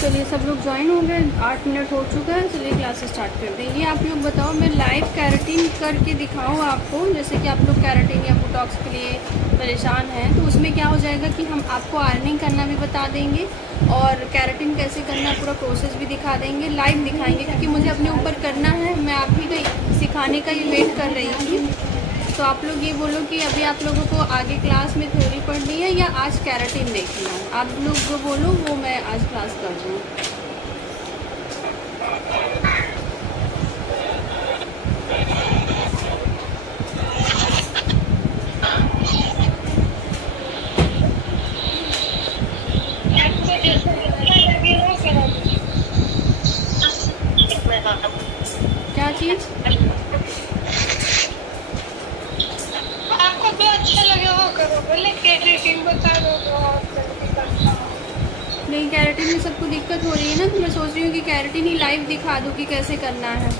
चलिए सब लोग ज्वाइन हो गए, 8 मिनट हो चुका है। चलिए क्लास स्टार्ट कर देंगे। आप लोग बताओ, मैं लाइव कैरेटीन करके दिखाऊँ आपको, जैसे कि आप लोग कैरेटीन या बोटॉक्स के लिए परेशान हैं तो उसमें क्या हो जाएगा कि हम आपको अर्निंग करना भी बता देंगे और कैरेटीन कैसे करना पूरा प्रोसेस भी दिखा देंगे, लाइव दिखाएंगे, क्योंकि मुझे अपने ऊपर करना है। मैं आप ही का सिखाने का ही वेट कर रही थी। तो आप लोग ये बोलो कि अभी आप लोगों को आगे क्लास में थ्योरी पढ़नी है या आज कैरेटीन देखना है। आप लोग जो बोलो वो मैं आज क्लास कर दूँ। क्या चीज़ आपको जो अच्छा लगे वो करो। बोले कैरेटीन बता दो तो आप जल्दी करता हूँ। नहीं, कैरेटीन में सबको दिक्कत हो रही है ना, तो मैं सोच रही हूँ कि कैरेटीन ही लाइव दिखा दूँ कि कैसे करना है।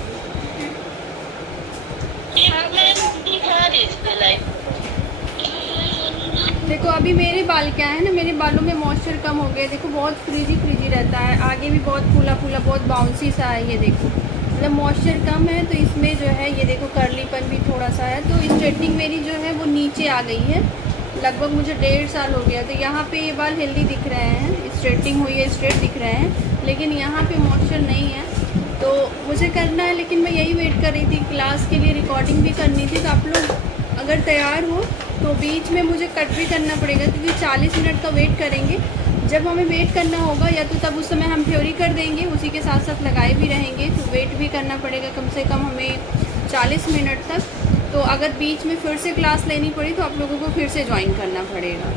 देखो अभी मेरे बाल क्या है ना, मेरे बालों में मॉइस्चर कम हो गया। देखो बहुत फ्रीजी फ्रीजी रहता है, आगे भी बहुत फूला फूला, बहुत बाउंसी सा है। ये देखो मतलब मॉइस्चर कम है तो इसमें जो है ये देखो कर्लीपन भी थोड़ा सा है। तो स्ट्रेटनिंग मेरी जो है वो नीचे आ गई है। लगभग मुझे 1.5 साल हो गया। तो यहाँ पे ये बाल हेल्दी दिख रहे हैं, स्ट्रेटनिंग हुई है, स्ट्रेट दिख रहे हैं, लेकिन यहाँ पे मॉइस्चर नहीं है। तो मुझे करना है, लेकिन मैं यही वेट कर रही थी, क्लास के लिए रिकॉर्डिंग भी करनी थी। तो आप लोग अगर तैयार हो तो बीच में मुझे कट भी करना पड़ेगा, क्योंकि 40 मिनट का वेट करेंगे। जब हमें वेट करना होगा या तो तब उस समय हम थ्योरी कर देंगे, उसी के साथ साथ लगाए भी रहेंगे। तो वेट भी करना पड़ेगा कम से कम हमें 40 मिनट तक। तो अगर बीच में फिर से क्लास लेनी पड़ी तो आप लोगों को फिर से ज्वाइन करना पड़ेगा।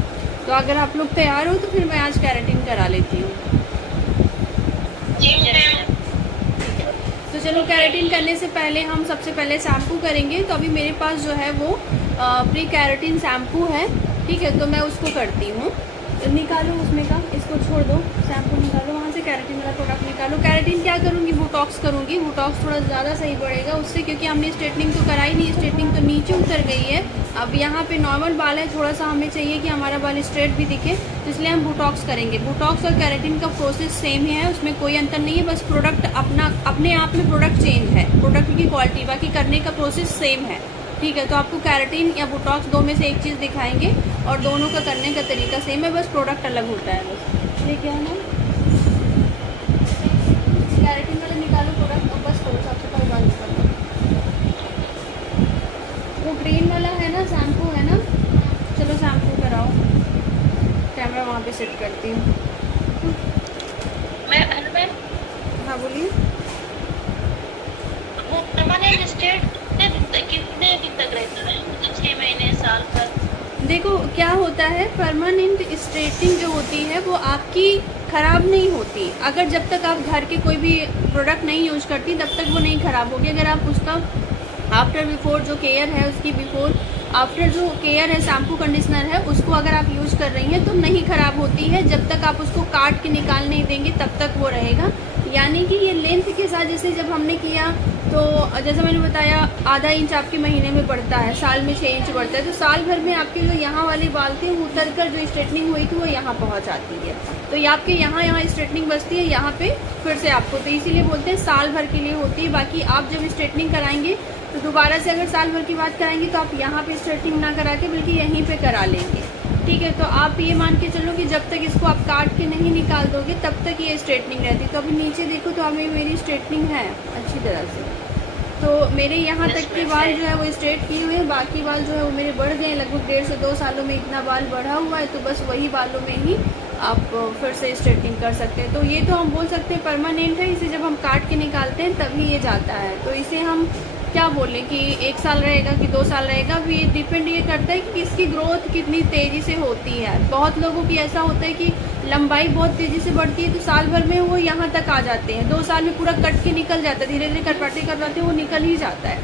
तो अगर आप लोग तैयार हो तो फिर मैं आज कैरेटीन करा लेती हूँ। तो चलो, कैरेटीन करने से पहले हम सबसे पहले शैम्पू करेंगे। तो अभी मेरे पास जो है वो प्री कैरेटीन शैम्पू है, ठीक है। तो मैं उसको करती हूँ। निकालो उसमें का, इसको छोड़ दो, शैम्पू निकालो वहाँ से, कैरेटीन वाला प्रोडक्ट निकालो। कैरेटीन क्या करूँगी, बोटॉक्स करूँगी। बोटॉक्स थोड़ा ज़्यादा सही पड़ेगा उससे, क्योंकि हमने स्ट्रेटनिंग तो कराई नहीं, स्ट्रेटनिंग तो नीचे उतर गई है। अब यहाँ पे नॉर्मल बाल है, थोड़ा सा हमें चाहिए कि हमारा बाल स्ट्रेट भी दिखे, तो इसलिए हम बोटॉक्स करेंगे। बोटॉक्स और कैरेटीन का प्रोसेस सेम ही है, उसमें कोई अंतर नहीं है, बस प्रोडक्ट अपने आप में प्रोडक्ट चेंज है, प्रोडक्ट की क्वालिटी, बाकी करने का प्रोसेस सेम है, ठीक है। तो आपको कैरेटीन या बोटॉक्स दो में से एक चीज़ दिखाएंगे और दोनों का करने का तरीका सेम है, बस प्रोडक्ट अलग होता है। बस ये क्या है, कैरेटीन वाले निकालो प्रोडक्ट और बस करो, सबसे पहले बाल निकालो। वो ग्रीन वाला है ना, शैम्पू है ना, चलो शैम्पू कराओ। कैमरा वहाँ पे सेट करती हूँ। हाँ बोलिए। कितने दिन तक रहता है? 6 महीने, साल भर? देखो क्या होता है, परमानेंट स्ट्रेटनिंग जो होती है वो आपकी ख़राब नहीं होती। अगर जब तक आप घर के कोई भी प्रोडक्ट नहीं यूज करती तब तक वो नहीं ख़राब होगी। अगर आप उसका आफ्टर बिफोर जो केयर है, उसकी बिफोर आफ्टर जो केयर है, शैम्पू कंडीशनर है, उसको अगर आप यूज़ कर रही हैं तो नहीं ख़राब होती है। जब तक आप उसको काट के निकाल नहीं देंगे तब तक वो रहेगा। यानी कि ये लेंथ के साथ, जैसे जब हमने किया तो जैसे मैंने बताया, आधा इंच आपके महीने में बढ़ता है, साल में 6 इंच बढ़ता है। तो साल भर में आपके जो यहाँ वाली बाल थे वो उतर कर जो स्ट्रेटनिंग हुई थी वो यहाँ पहुँच आती है। तो ये आपके यहाँ स्ट्रेटनिंग बचती है, यहाँ पे फिर से आपको, तो इसीलिए बोलते हैं साल भर के लिए होती है। बाकी आप जब स्ट्रेटनिंग कराएंगे तो दोबारा से अगर साल भर की बात कराएंगे तो आप यहाँ पे स्ट्रेटनिंग ना करा के बल्कि यहीं पे करा लेंगे, ठीक है। तो आप ये मान के चलो कि जब तक इसको आप काट के नहीं निकाल दोगे तब तक ये स्ट्रेटनिंग रहती है। तो अभी नीचे देखो तो अभी मेरी स्ट्रेटनिंग है अच्छी तरह से। तो मेरे यहाँ तक के बाल जो है वो स्ट्रेट किए हुए हैं, बाकी बाल जो है वो मेरे बढ़ गए हैं। लगभग 1.5 से 2 सालों में इतना बाल बढ़ा हुआ है। तो बस वही बालों में ही आप फिर से स्ट्रेटनिंग कर सकते हैं। तो ये तो हम बोल सकते हैं परमानेंट है, इसे जब हम काट के निकालते हैं तभी ये जाता है। तो इसे हम क्या बोलें कि 1 साल रहेगा कि 2 साल रहेगा, अभी ये डिपेंड ये करता है कि इसकी ग्रोथ कितनी तेज़ी से होती है। बहुत लोगों की ऐसा होता है कि लंबाई बहुत तेज़ी से बढ़ती है तो साल भर में वो यहाँ तक आ जाते हैं, 2 साल में पूरा कट के निकल जाता है, धीरे धीरे करवाते वो निकल ही जाता है।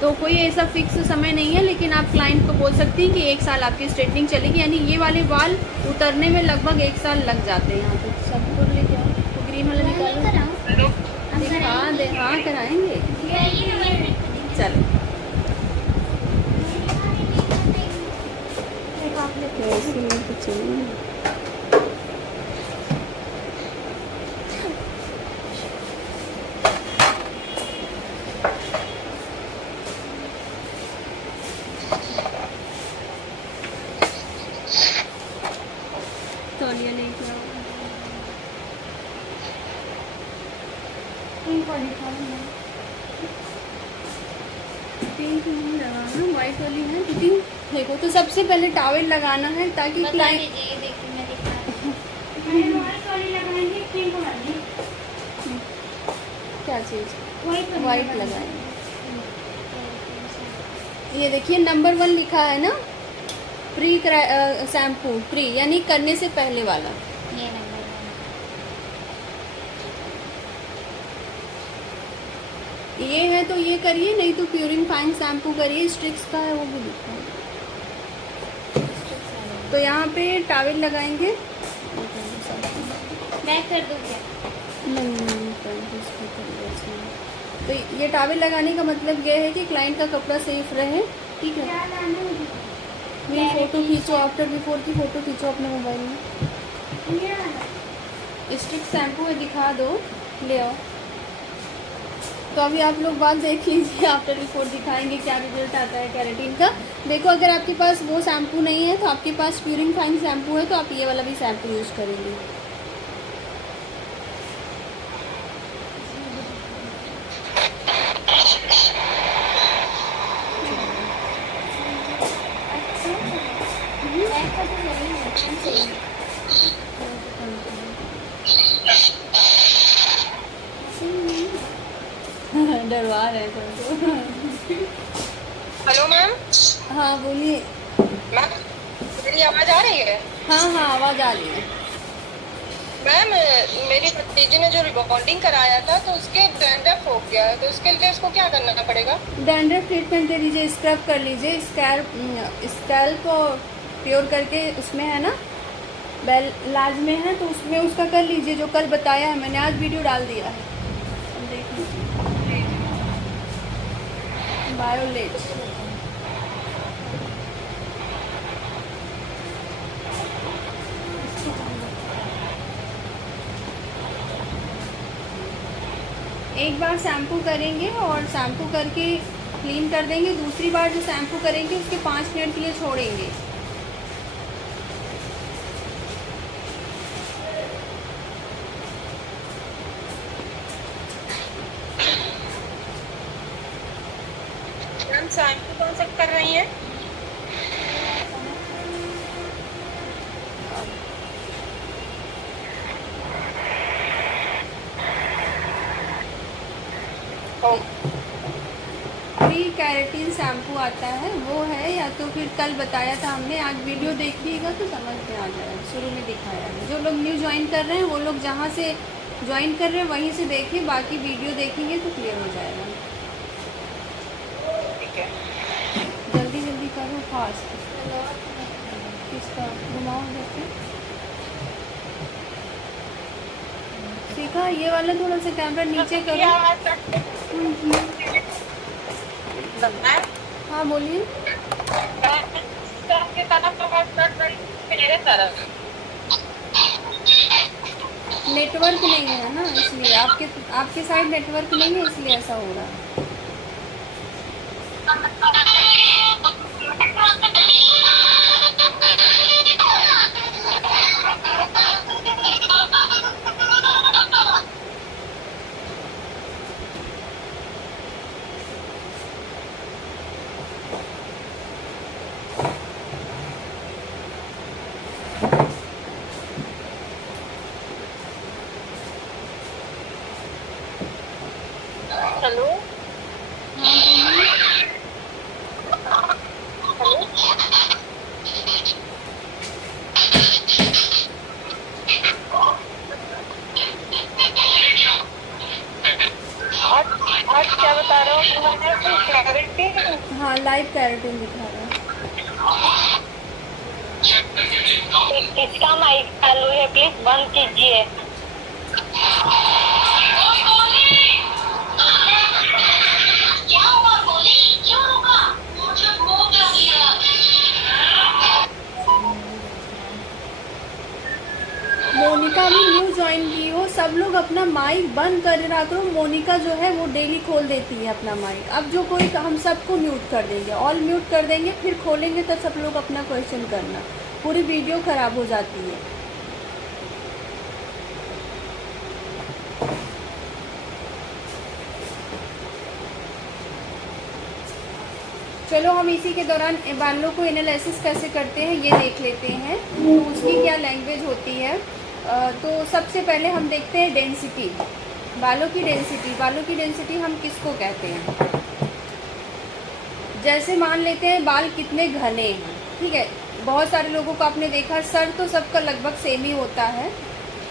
तो कोई ऐसा फिक्स समय नहीं है, लेकिन आप क्लाइंट को बोल सकती हैं कि 1 साल आपकी स्ट्रेटनिंग चलेगी। यानी ये वाले बाल उतरने में लगभग 1 साल लग जाते हैं। यहाँ पे सब कुछ लेके आओ, तो ग्रीन वाले निकालो, हाँ कराएंगे, चलो पिंक वाली खाऊंगा, पिंक नहीं लगाना, वाइट वाली है दीदी। देखो तो सबसे पहले टॉवल लगाना है ताकि बता क्लाइंट, दीजिए, ये देखिए मैं दिखा रही हूँ। मैंने व्हाइट वाली लगाएंगे, पिंक वाली, क्या चीज़ वाइट वाइट लगाएंगे। ये देखिए नंबर 1 लिखा है ना, प्री शैम्पू, प्री यानी करने से पहले वाला। ये नंबर 1। ये है तो ये करिए, नहीं तो प्यूरिंग फाइन शैम्पू करिए, स्ट्रिक्स का है वो भी लिखा है। तो यहाँ पे टॉवल लगाएंगे, बैक कर दूँ क्या? नहीं तो ये टॉवल लगाने का मतलब ये है कि क्लाइंट का कपड़ा सेफ रहे, ठीक है। क्या लाना है? मेरी फ़ोटो खींचो, आफ्टर बिफोर की फ़ोटो खींचो अपने मोबाइल में। ये वाला। स्टिक शैम्पू है, दिखा दो, ले आओ। तो अभी आप लोग बात देख लीजिए, आफ्टर बिफोर दिखाएंगे क्या रिजल्ट आता है केराटिन का। देखो अगर आपके पास वो शैम्पू नहीं है तो आपके पास प्यूरिंग फाइन शैम्पू है तो आप ये वाला भी शैम्पू यूज़ करेंगे। बैक का तो सही है, एकदम सही है। डरवा रहे हैं तुमको। Hello ma'am. हाँ बोलिए। मैम मेरी आवाज़ आ रही है? हाँ हाँ आवाज़ आ रही है। मैम मेरी भतीजी ने जो रिबॉन्डिंग कराया था तो उसके डैंड्रफ हो गया है, तो उसके लिए उसको क्या करना पड़ेगा? डैंड्रफ ट्रीटमेंट दे दीजिए, स्क्रब कर लीजिए, स्कैल्प को प्योर करके उसमें है ना, बेल लाज में है तो उसमें उसका कर लीजिए जो कल बताया है मैंने, आज वीडियो डाल दिया है, देख लीजिए। बायोलेट एक बार शैम्पू करेंगे और शैम्पू करके क्लीन कर देंगे, दूसरी बार जो शैम्पू करेंगे उसके 5 मिनट के लिए छोड़ेंगे। मैम शैम्पू कौन सा कर रही हैं? प्री केराटिन शैम्पू आता है वो है, या तो फिर कल बताया था हमने, आज वीडियो देखिएगा तो समझ में आ जाएगा, शुरू में दिखाया है। जो लोग न्यू ज्वाइन कर रहे हैं वो लोग जहाँ से ज्वाइन कर रहे हैं वहीं से देखिए, बाकी वीडियो देखेंगे तो क्लियर हो जाएगा। ठीक है। जल्दी जल्दी करो, फास्ट। किसका घुमाओ जैसे सीखा, ये वाला थोड़ा सा कैमरा नीचे करो। हाँ बोलिए। मेरे तरफ नेटवर्क नहीं है ना, इसलिए आपके साइड नेटवर्क नहीं है, इसलिए ऐसा हो रहा है। हेलो। हाँ बोलिए। आज क्या बता रहे हो? क्लैरिटी हाँ लाइव केराटिन दिखा रहा है। इसका माइक चालू है, प्लीज बंद कीजिए। मोनिका भी न्यू ज्वाइन की हो, सब लोग अपना माइक बंद कर रहा करो। मोनिका जो है वो डेली खोल देती है अपना माइक। अब जो कोई, हम सबको म्यूट कर देंगे, ऑल म्यूट कर देंगे, फिर खोलेंगे तो सब लोग अपना क्वेश्चन करना, पूरी वीडियो ख़राब हो जाती है। चलो हम इसी के दौरान बालों को एनालिसिस कैसे करते हैं ये देख लेते हैं। तो उसकी क्या लैंग्वेज होती है। तो सबसे पहले हम देखते हैं डेंसिटी, बालों की डेंसिटी। बालों की डेंसिटी हम किसको कहते हैं। जैसे मान लेते हैं बाल कितने घने हैं, ठीक है। बहुत सारे लोगों को आपने देखा, सर तो सबका लगभग सेम ही होता है,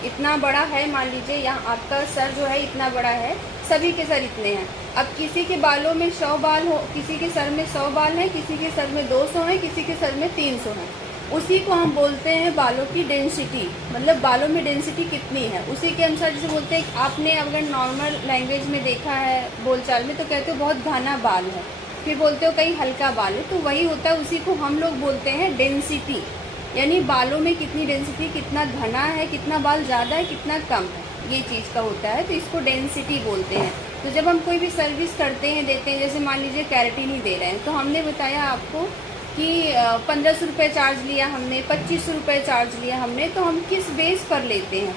इतना बड़ा है। मान लीजिए यहाँ आपका सर जो है इतना बड़ा है, सभी के सर इतने हैं। अब किसी के बालों में 100 बाल हो, किसी के सर में 100 बाल हैं, किसी के सर में 200 हैं, किसी के सर में 300 हैं। उसी को हम बोलते हैं बालों की डेंसिटी, मतलब बालों में डेंसिटी कितनी है उसी के अनुसार। जैसे बोलते हैं, आपने अगर नॉर्मल लैंग्वेज में देखा है बोलचाल में, तो कहते हो बहुत घना बाल है, फिर बोलते हो कहीं हल्का बाल है, तो वही होता है। उसी को हम लोग बोलते हैं डेंसिटी, यानी बालों में कितनी डेंसिटी, कितना घना है, कितना बाल ज़्यादा है, कितना कम है, ये चीज़ का होता है। तो इसको डेंसिटी बोलते हैं। तो जब हम कोई भी सर्विस करते हैं, देते हैं, जैसे मान लीजिए केराटिन ही दे रहे हैं, तो हमने बताया आपको कि 1500 रुपये चार्ज लिया हमने, 2500 रुपये चार्ज लिया हमने, तो हम किस बेस पर लेते हैं।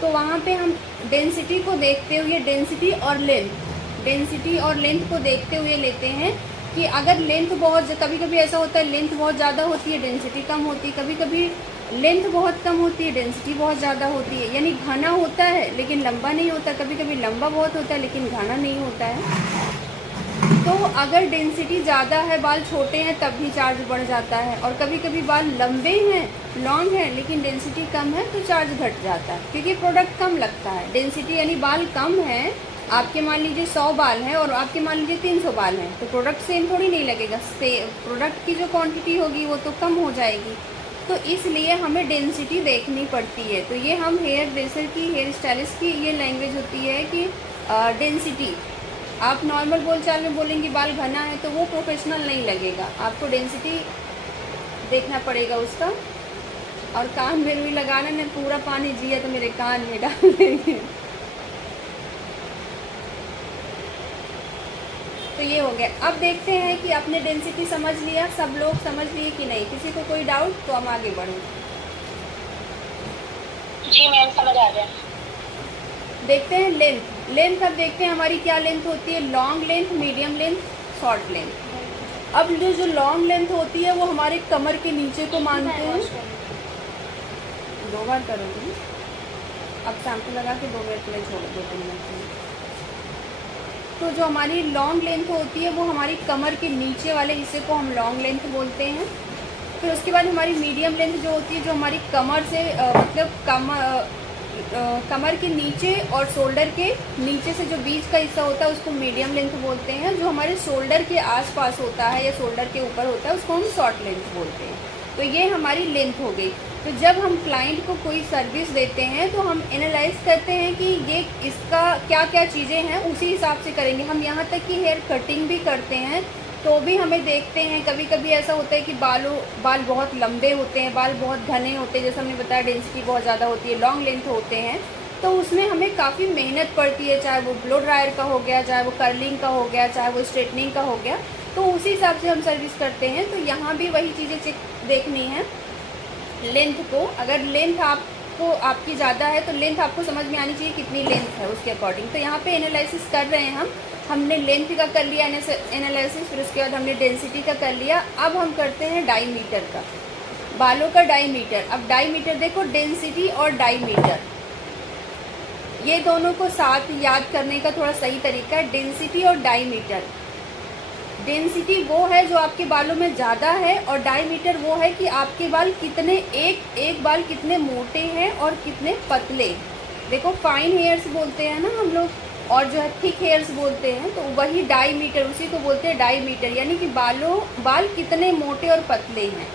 तो वहाँ पे हम डेंसिटी को देखते हुए, डेंसिटी और लेंथ को देखते हुए लेते हैं कि अगर लेंथ बहुत, कभी कभी ऐसा होता है लेंथ बहुत ज़्यादा होती है, डेंसिटी कम होती है, कभी कभी लेंथ बहुत कम होती है, डेंसिटी बहुत ज़्यादा होती है, यानी घना होता है लेकिन लंबा नहीं होता, कभी कभी लंबा बहुत होता है लेकिन घना नहीं होता है। तो अगर डेंसिटी ज़्यादा है, बाल छोटे हैं, तब भी चार्ज बढ़ जाता है, और कभी कभी बाल लंबे हैं, लॉन्ग है, लेकिन डेंसिटी कम है, तो चार्ज घट जाता है, क्योंकि प्रोडक्ट कम लगता है। डेंसिटी यानी बाल कम है, आपके मान लीजिए 100 बाल हैं और आपके मान लीजिए 300 बाल हैं, तो प्रोडक्ट सेम थोड़ी नहीं लगेगा, प्रोडक्ट की जो क्वांटिटी होगी वो तो कम हो जाएगी। तो इसलिए हमें डेंसिटी देखनी पड़ती है। तो ये हम हेयर ड्रेसर की, हेयर स्टाइलिस्ट की ये लैंग्वेज होती है कि डेंसिटी। आप नॉर्मल बोलचाल में बोलेंगे बाल घना है, तो वो प्रोफेशनल नहीं लगेगा, आपको डेंसिटी देखना पड़ेगा उसका। और कान में रुई लगाना ने पूरा पानी जिया तो मेरे कान में डाल देंगे। तो ये हो गया। अब देखते हैं कि आपने डेंसिटी समझ लिया, सब लोग समझ लिए कि नहीं, किसी को कोई डाउट, तो हम आगे बढ़ें। जी मैम समझ आ गया। देखते हैं लेंथ अब देखते हैं हमारी क्या लेंथ होती है। Long length, medium length, short length. अब जो लॉन्ग लेंथ होती है वो हमारे कमर के नीचे को मानते हैं। 2 बार करोगे, अब शैम्पू लगा के 2 मिनट में छोड़ दो, 2 मिनट में। तो जो हमारी लॉन्ग लेंथ होती है वो हमारी कमर के नीचे वाले हिस्से को हम लॉन्ग लेंथ बोलते हैं। फिर उसके बाद हमारी मीडियम लेंथ जो होती है, जो हमारी कमर से मतलब कमर के नीचे और शोल्डर के नीचे से जो बीच का हिस्सा होता है उसको मीडियम लेंथ बोलते हैं। जो हमारे शोल्डर के आसपास होता है या शोल्डर के ऊपर होता है उसको हम शॉर्ट लेंथ बोलते हैं। तो ये हमारी लेंथ हो गई। तो जब हम क्लाइंट को कोई सर्विस देते हैं तो हम एनालाइज करते हैं कि ये इसका क्या क्या चीज़ें हैं, उसी हिसाब से करेंगे। हम यहाँ तक कि हेयर कटिंग भी करते हैं तो भी हमें देखते हैं। कभी कभी ऐसा होता है कि बाल बहुत लंबे होते हैं, बाल बहुत घने होते हैं, जैसे हमने बताया डेंसिटी बहुत ज़्यादा होती है, लॉन्ग लेंथ होते हैं, तो उसमें हमें काफ़ी मेहनत पड़ती है, चाहे वो ब्लो ड्रायर का हो गया, चाहे वो कर्लिंग का हो गया, चाहे वो स्ट्रेटनिंग का हो गया, तो उसी हिसाब से हम सर्विस करते हैं। तो यहाँ भी वही चीज़ें चेक देखनी है लेंथ को। अगर लेंथ आपको आपकी ज़्यादा है तो लेंथ आपको समझ में आनी चाहिए कितनी लेंथ है उसके अकॉर्डिंग। तो यहाँ पे एनालिसिस कर रहे हैं हमने लेंथ का कर लिया एनालिसिस, फिर उसके बाद हमने डेंसिटी का कर लिया। अब हम करते हैं डाईमीटर का, बालों का डाईमीटर। अब डाईमीटर देखो, डेंसिटी और डाईमीटर ये दोनों को साथ याद करने का थोड़ा सही तरीका है। डेंसिटी और डाईमीटर, डेंसिटी वो है जो आपके बालों में ज़्यादा है और डाईमीटर वो है कि आपके बाल कितने एक बाल कितने मोटे हैं और कितने पतले। देखो फाइन हेयर्स बोलते हैं ना हम लोग, और जो है थिक हेयर्स बोलते हैं, तो वही डाईमीटर, उसी को बोलते हैं डाईमीटर, यानी कि बाल कितने मोटे और पतले हैं।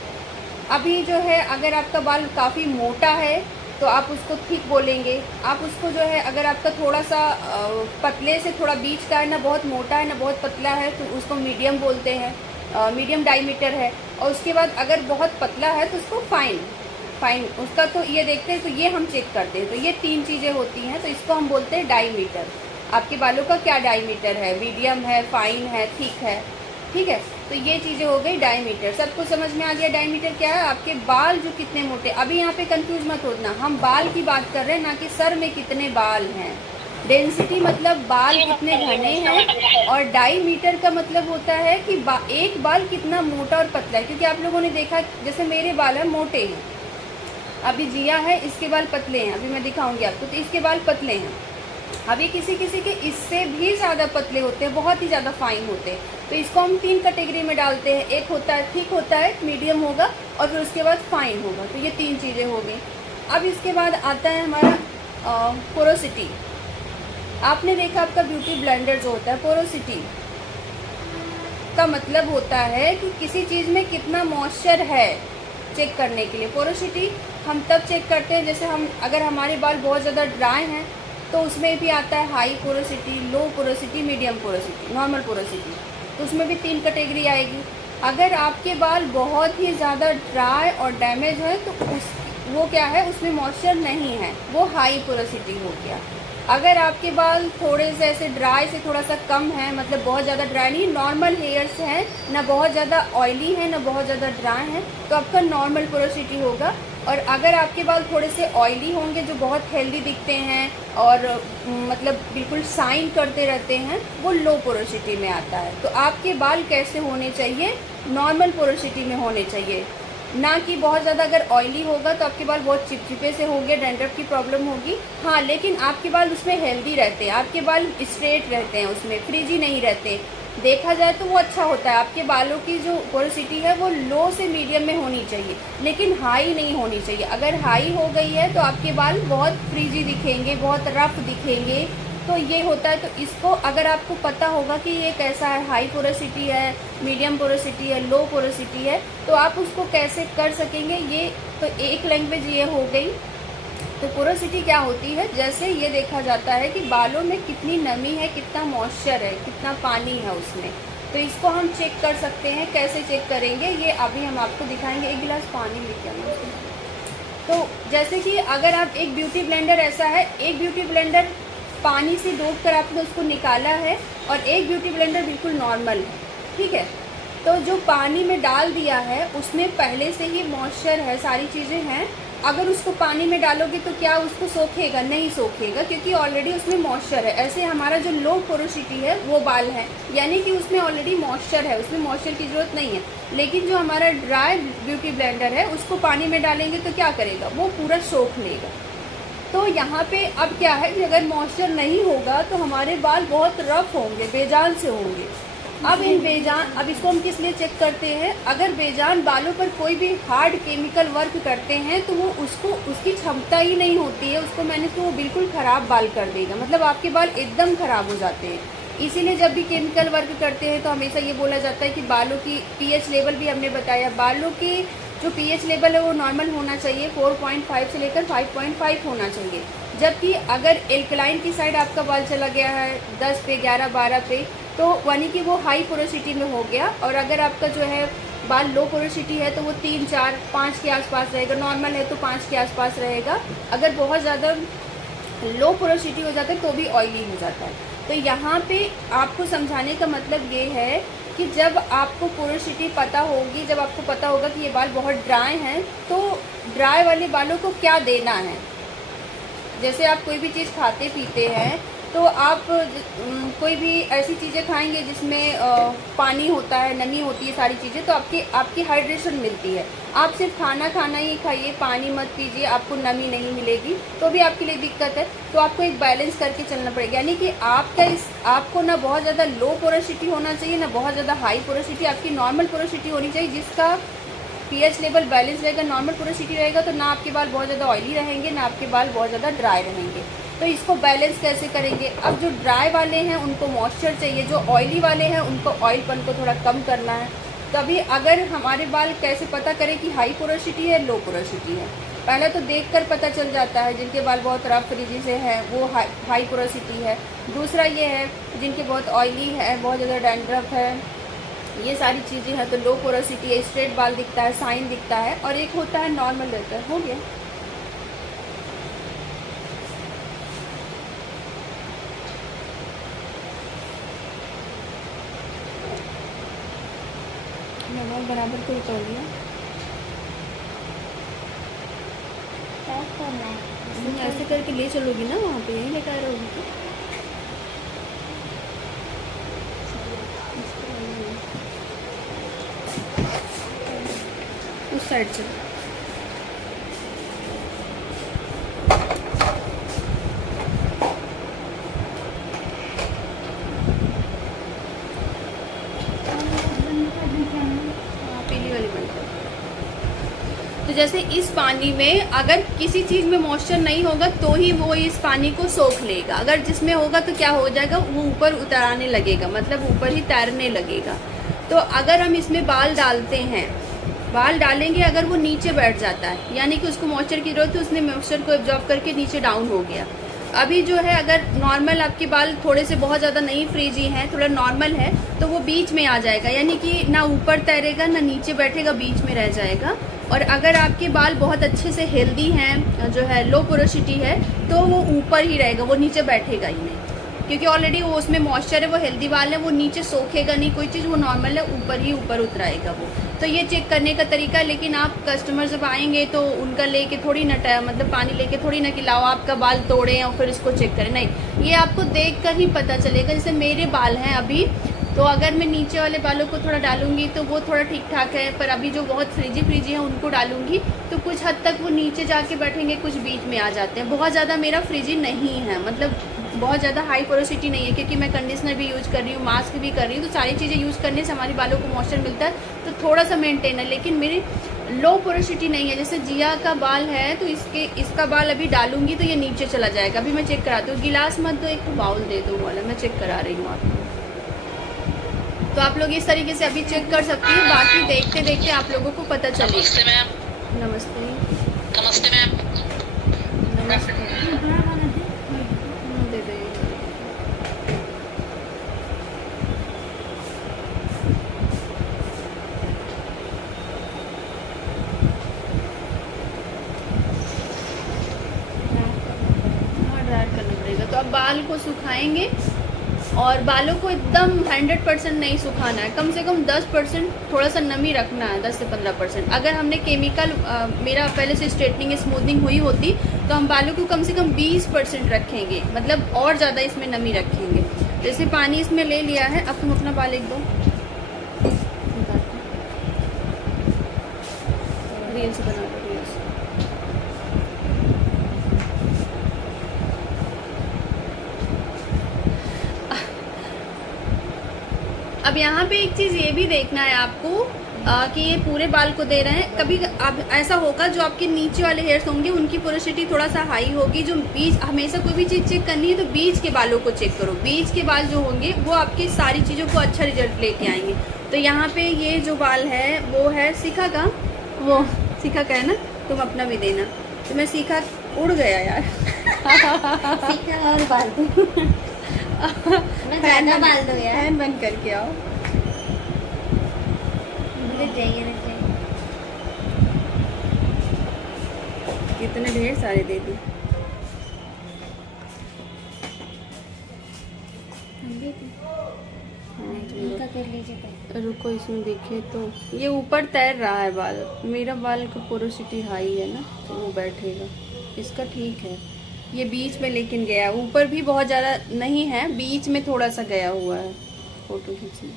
अभी जो है अगर आपका बाल काफ़ी मोटा है तो आप उसको थिक बोलेंगे। आप उसको जो है अगर आपका थोड़ा सा पतले से थोड़ा बीच का है, ना बहुत मोटा है ना बहुत पतला है, तो उसको मीडियम बोलते हैं, मीडियम डाईमीटर है। और उसके बाद अगर बहुत पतला है तो उसको फाइन उसका तो ये देखते हैं, तो ये हम चेक करते हैं। तो ये 3 चीज़ें होती हैं, तो इसको हम बोलते हैं डाईमीटर। आपके बालों का क्या डाईमीटर है, मीडियम है, फाइन है, थिक है, ठीक है। तो ये चीज़ें हो गई डाईमीटर। सबको समझ में आ गया डाईमीटर क्या है। आपके बाल जो कितने मोटे, अभी यहाँ पे कंफ्यूज मत होना, हम बाल की बात कर रहे हैं ना कि सर में कितने बाल हैं। डेंसिटी मतलब बाल कितने घने हैं, और डाईमीटर का मतलब होता है कि एक बाल कितना मोटा और पतला है। क्योंकि आप लोगों ने देखा, जैसे मेरे बाल हैं मोटे हैं, अभी जिया है इसके बाल पतले हैं, अभी मैं दिखाऊंगी आपको, तो इसके बाल पतले हैं। अभी किसी किसी के इससे भी ज़्यादा पतले होते हैं, बहुत ही ज़्यादा फाइन होते हैं। तो इसको हम 3 कैटेगरी में डालते हैं, एक होता है थिक होता है, मीडियम होगा, और फिर उसके बाद फाइन होगा। तो ये 3 चीज़ें हो गई। अब इसके बाद आता है हमारा पोरोसिटी। आपने देखा आपका ब्यूटी ब्लेंडर जो होता है, पोरोसिटी का मतलब होता है कि किसी चीज़ में कितना मॉइस्चर है चेक करने के लिए। पोरोसिटी हम तब चेक करते हैं जैसे हम, अगर हमारे बाल बहुत ज़्यादा ड्राई हैं तो उसमें भी आता है high porosity, low porosity, medium porosity, normal porosity. तो उसमें भी 3 कैटेगरी आएगी। अगर आपके बाल बहुत ही ज़्यादा ड्राई और डैमेज है तो वो क्या है, उसमें मॉइस्चर नहीं है, वो हाई पोरोसिटी हो गया। अगर आपके बाल थोड़े से ऐसे ड्राई से थोड़ा सा कम है, मतलब बहुत ज़्यादा ड्राई नहीं, नॉर्मल हेयर्स हैं, ना बहुत ज़्यादा ऑयली है ना बहुत ज़्यादा ड्राई है, तो आपका नॉर्मल पोरोसिटी होगा। और अगर आपके बाल थोड़े से ऑयली होंगे, जो बहुत हेल्दी दिखते हैं और मतलब बिल्कुल शाइन करते रहते हैं, वो लो पोरोसिटी में आता है। तो आपके बाल कैसे होने चाहिए, नॉर्मल पोरोसिटी में होने चाहिए, ना कि बहुत ज़्यादा। अगर ऑयली होगा तो आपके बाल बहुत चिपचिपे से होंगे, डैंड्रफ की प्रॉब्लम होगी। हाँ, लेकिन आपके बाल उसमें हेल्दी रहते हैं, आपके बाल स्ट्रेट रहते हैं, उसमें फ्रिजी नहीं रहते। देखा जाए तो वो अच्छा होता है। आपके बालों की जो पोरोसिटी है वो लो से मीडियम में होनी चाहिए, लेकिन हाई नहीं होनी चाहिए। अगर हाई हो गई है तो आपके बाल बहुत फ्रिजी दिखेंगे, बहुत रफ दिखेंगे। तो ये होता है। तो इसको अगर आपको पता होगा कि ये कैसा है, हाई पोरोसिटी है, मीडियम पोरोसिटी है, लो पोरोसिटी है, तो आप उसको कैसे कर सकेंगे। ये तो एक लैंग्वेज ये हो गई। तो पोरोसिटी क्या होती है, जैसे ये देखा जाता है कि बालों में कितनी नमी है, कितना मॉइस्चर है, कितना पानी है उसमें। तो इसको हम चेक कर सकते हैं। कैसे चेक करेंगे ये अभी हम आपको दिखाएंगे। एक गिलास पानी लेके आना। तो जैसे कि अगर आप एक ब्यूटी ब्लेंडर ऐसा है, एक ब्यूटी ब्लेंडर पानी से डूब कर आपने उसको निकाला है और एक ब्यूटी ब्लेंडर बिल्कुल नॉर्मल है, ठीक है। तो जो पानी में डाल दिया है उसमें पहले से ही मॉइस्चर है, सारी चीज़ें हैं। अगर उसको पानी में डालोगे तो क्या उसको सोखेगा? नहीं सोखेगा, क्योंकि ऑलरेडी उसमें मॉइस्चर है। ऐसे हमारा जो लो पोरोसिटी है वो बाल है, यानी कि उसमें ऑलरेडी मॉइस्चर है, उसमें मॉइस्चर की ज़रूरत नहीं है। लेकिन जो हमारा ड्राई ब्यूटी ब्लेंडर है उसको पानी में डालेंगे तो क्या करेगा, वो पूरा सोख लेगा। तो यहाँ पे अब क्या है कि अगर मॉइस्चर नहीं होगा तो हमारे बाल बहुत रफ होंगे, बेजान से होंगे। अब इसको हम किस लिए चेक करते हैं, अगर बेजान बालों पर कोई भी हार्ड केमिकल वर्क करते हैं तो वो उसकी क्षमता ही नहीं होती है उसको मैंने तो वो बिल्कुल ख़राब बाल कर देगा, मतलब आपके बाल एकदम ख़राब हो जाते हैं। इसीलिए जब भी केमिकल वर्क करते हैं तो हमेशा ये बोला जाता है कि बालों की पीएच लेवल भी हमने बताया, बालों की जो पीएच लेवल है वो नॉर्मल होना चाहिए, 4.5 से लेकर 5.5 होना चाहिए। जबकि अगर एल्कलाइन की साइड आपका बाल चला गया है 10 पे, 11, 12 पे, तो यानी कि वो हाई पोरोसिटी में हो गया। और अगर आपका जो है बाल लो पोरोसिटी है तो वो 3, 4, 5 के आसपास रहेगा, नॉर्मल है तो 5 के आसपास रहेगा। अगर बहुत ज़्यादा लो पोरोसिटी हो जाता है तो भी ऑयली हो जाता है। तो यहाँ पे आपको समझाने का मतलब ये है कि जब आपको पोरोसिटी पता होगी, जब आपको पता होगा कि ये बाल बहुत ड्राई हैं, तो ड्राई वाले बालों को क्या देना है। जैसे आप कोई भी चीज़ खाते पीते हैं तो आप कोई भी ऐसी चीज़ें खाएंगे जिसमें पानी होता है, नमी होती है, सारी चीज़ें, तो आपकी हाइड्रेशन मिलती है। आप सिर्फ खाना ही खाइए, पानी मत पीजिए, आपको नमी नहीं मिलेगी, तो भी आपके लिए दिक्कत है। तो आपको एक बैलेंस करके चलना पड़ेगा, यानी कि आपको ना बहुत ज़्यादा लो पोरोसिटी होना चाहिए, ना बहुत ज़्यादा हाई पोरोसिटी, आपकी नॉर्मल पोरोसिटी होनी चाहिए, जिसका पीएच लेवल बैलेंस रहेगा, नॉर्मल पोरोसिटी रहेगा, तो ना आपके बाल बहुत ज़्यादा ऑयली रहेंगे, ना आपके बाल बहुत ज़्यादा ड्राई रहेंगे। तो इसको बैलेंस कैसे करेंगे, अब जो ड्राई वाले हैं उनको मॉइस्चर चाहिए, जो ऑयली वाले हैं उनको ऑयलपन को थोड़ा कम करना है। तभी अगर हमारे बाल कैसे पता करें कि हाई पोरोसिटी है, लो पोरोसिटी है, पहले तो देखकर पता चल जाता है। जिनके बाल बहुत रफ फ्रिजी से हैं वो हाई पोरोसिटी है। दूसरा ये है जिनके बहुत ऑयली है, बहुत ज़्यादा डैंड्रफ है, ये सारी चीज़ें हैं तो लो पोरोसिटी है, स्ट्रेट बाल दिखता है, शाइन दिखता है। और एक होता है नॉर्मल रहता है। हो गया। बाल बराबर को कर दिया, पैक करना है। ऐसे करके ले चलोगी ना वहाँ पे, यहीं लेकर रहोगी। साइड से। पीली वाली बंद कर। तो जैसे इस पानी में अगर किसी चीज में मॉइस्चर नहीं होगा तो ही वो इस पानी को सोख लेगा, अगर जिसमें होगा तो क्या हो जाएगा, वो ऊपर उतर आने लगेगा, मतलब ऊपर ही तैरने लगेगा। तो अगर हम इसमें बाल डालते हैं, बाल डालेंगे अगर वो नीचे बैठ जाता है, यानी कि उसको मॉइस्चर की जरूरत है, उसने मॉइस्चर को एब्जॉर्ब करके नीचे डाउन हो गया। अभी जो है अगर नॉर्मल आपके बाल थोड़े से बहुत ज़्यादा नहीं फ्रीजी हैं, थोड़ा नॉर्मल है, तो वो बीच में आ जाएगा, यानी कि ना ऊपर तैरेगा ना नीचे बैठेगा, बीच में रह जाएगा। और अगर आपके बाल बहुत अच्छे से हेल्दी हैं, जो है लो पोरोसिटी है, तो वो ऊपर ही रहेगा, वो नीचे बैठेगा ही नहीं, क्योंकि ऑलरेडी वो उसमें मॉइस्चर है, वो हेल्दी बाल है, वो नीचे सोखेगा नहीं कोई चीज़, वो नॉर्मल है, ऊपर ही ऊपर उतराएगा वो। तो ये चेक करने का तरीका है। लेकिन आप कस्टमर जब आएंगे तो उनका लेके थोड़ी ना मतलब पानी लेके थोड़ी ना कि लाओ आपका बाल तोड़ें और फिर इसको चेक करें, नहीं, ये आपको देख कर ही पता चलेगा। जैसे मेरे बाल हैं अभी, तो अगर मैं नीचे वाले बालों को थोड़ा डालूंगी तो वो थोड़ा ठीक ठाक है, पर अभी जो बहुत फ्रीजी हैं उनको डालूंगी तो कुछ हद तक वो नीचे जाके बैठेंगे, कुछ बीच में आ जाते हैं। बहुत ज़्यादा मेरा फ्रीजी नहीं है, मतलब बहुत ज़्यादा हाई पोरोसिटी नहीं है, क्योंकि मैं कंडीशनर भी यूज़ कर रही हूँ, मास्क भी कर रही हूँ, तो सारी चीज़ें यूज़ करने से हमारे बालों को मॉइस्चर मिलता है, तो थोड़ा सा मेंटेन है। लेकिन मेरी लो पोरोसिटी नहीं है। जैसे जिया का बाल है तो इसका बाल अभी डालूंगी तो ये नीचे चला जाएगा। अभी मैं चेक कराती हूँ, गिलास मत दो, एक तो बाउल दे दो वाला, मैं चेक करा रही हूँ आपको। तो आप लोग इस तरीके से अभी चेक कर सकती हैं, बाकी देखते देखते आप लोगों को पता चलेगा। नमस्ते मैम। नमस्ते। नमस्ते मैम। नमस्ते। दे दे। हाँ, ड्राई करना पड़ेगा। तो अब बाल को सुखाएंगे, और बालों को एकदम 100% नहीं सुखाना है, कम से कम 10% थोड़ा सा नमी रखना है, 10 से 15%। अगर हमने केमिकल मेरा पहले से स्ट्रेटनिंग स्मूथनिंग हुई होती तो हम बालों को कम से कम 20% रखेंगे, मतलब और ज़्यादा इसमें नमी रखेंगे। जैसे पानी इसमें ले लिया है, अब तुम अपना बाल एक दो रील्स बना दो, रील्स। अब यहाँ पे एक चीज़ ये भी देखना है आपको कि ये पूरे बाल को दे रहे हैं। कभी अब ऐसा होगा जो आपके नीचे वाले हेयर्स होंगे उनकी पोरोसिटी थोड़ा सा हाई होगी, जो बीच, हमेशा कोई भी चीज़ चेक करनी है तो बीच के बालों को चेक करो। बीच के बाल जो होंगे वो आपकी सारी चीज़ों को अच्छा रिजल्ट लेके आएंगे। तो यहाँ पे ये जो बाल है वो है शिखा का, वो शिखा का है ना, तुम अपना भी देना। तो मैं शिखा उड़ गया यार। सीखा और बाल दो। मैं ज़्यादा बाल दो यार। फैन बंद करके आओ। रुक जाइए, रुक जाइए। कितने ढेर सारे दे दी। इनका कर लीजिए पहले। रुको, इसमें देखिए तो ये ऊपर तैर रहा है बाल, मेरा बाल का पोरोसिटी हाई है ना, तो वो बैठेगा, इसका ठीक है। ये बीच में लेकिन गया, ऊपर भी बहुत ज़्यादा नहीं है, बीच में थोड़ा सा गया हुआ है फोटो खींचने,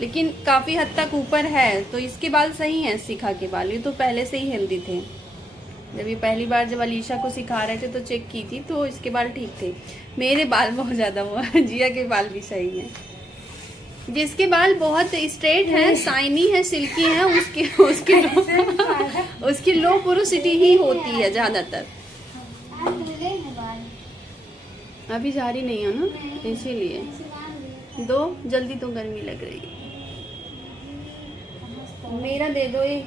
लेकिन काफ़ी हद तक ऊपर है। तो इसके बाल सही हैं, शिखा के बाल, ये तो पहले से ही हेल्दी थे। जब ये पहली बार जब अलीशा को सिखा रहे थे तो चेक की थी, तो इसके बाल ठीक थे। मेरे बाल बहुत ज़्यादा हुआ, जिया के बाल भी सही हैं। जिसके बाल बहुत स्ट्रेट हैं, शाइनी है, सिल्की है, उसकी लो पोरोसिटी ही होती है ज़्यादातर। आप धुले हैं बाल? अभी जारी नहीं हो ना, इसीलिए दो जल्दी, तो गर्मी लग रही है। मेरा दे दो, ये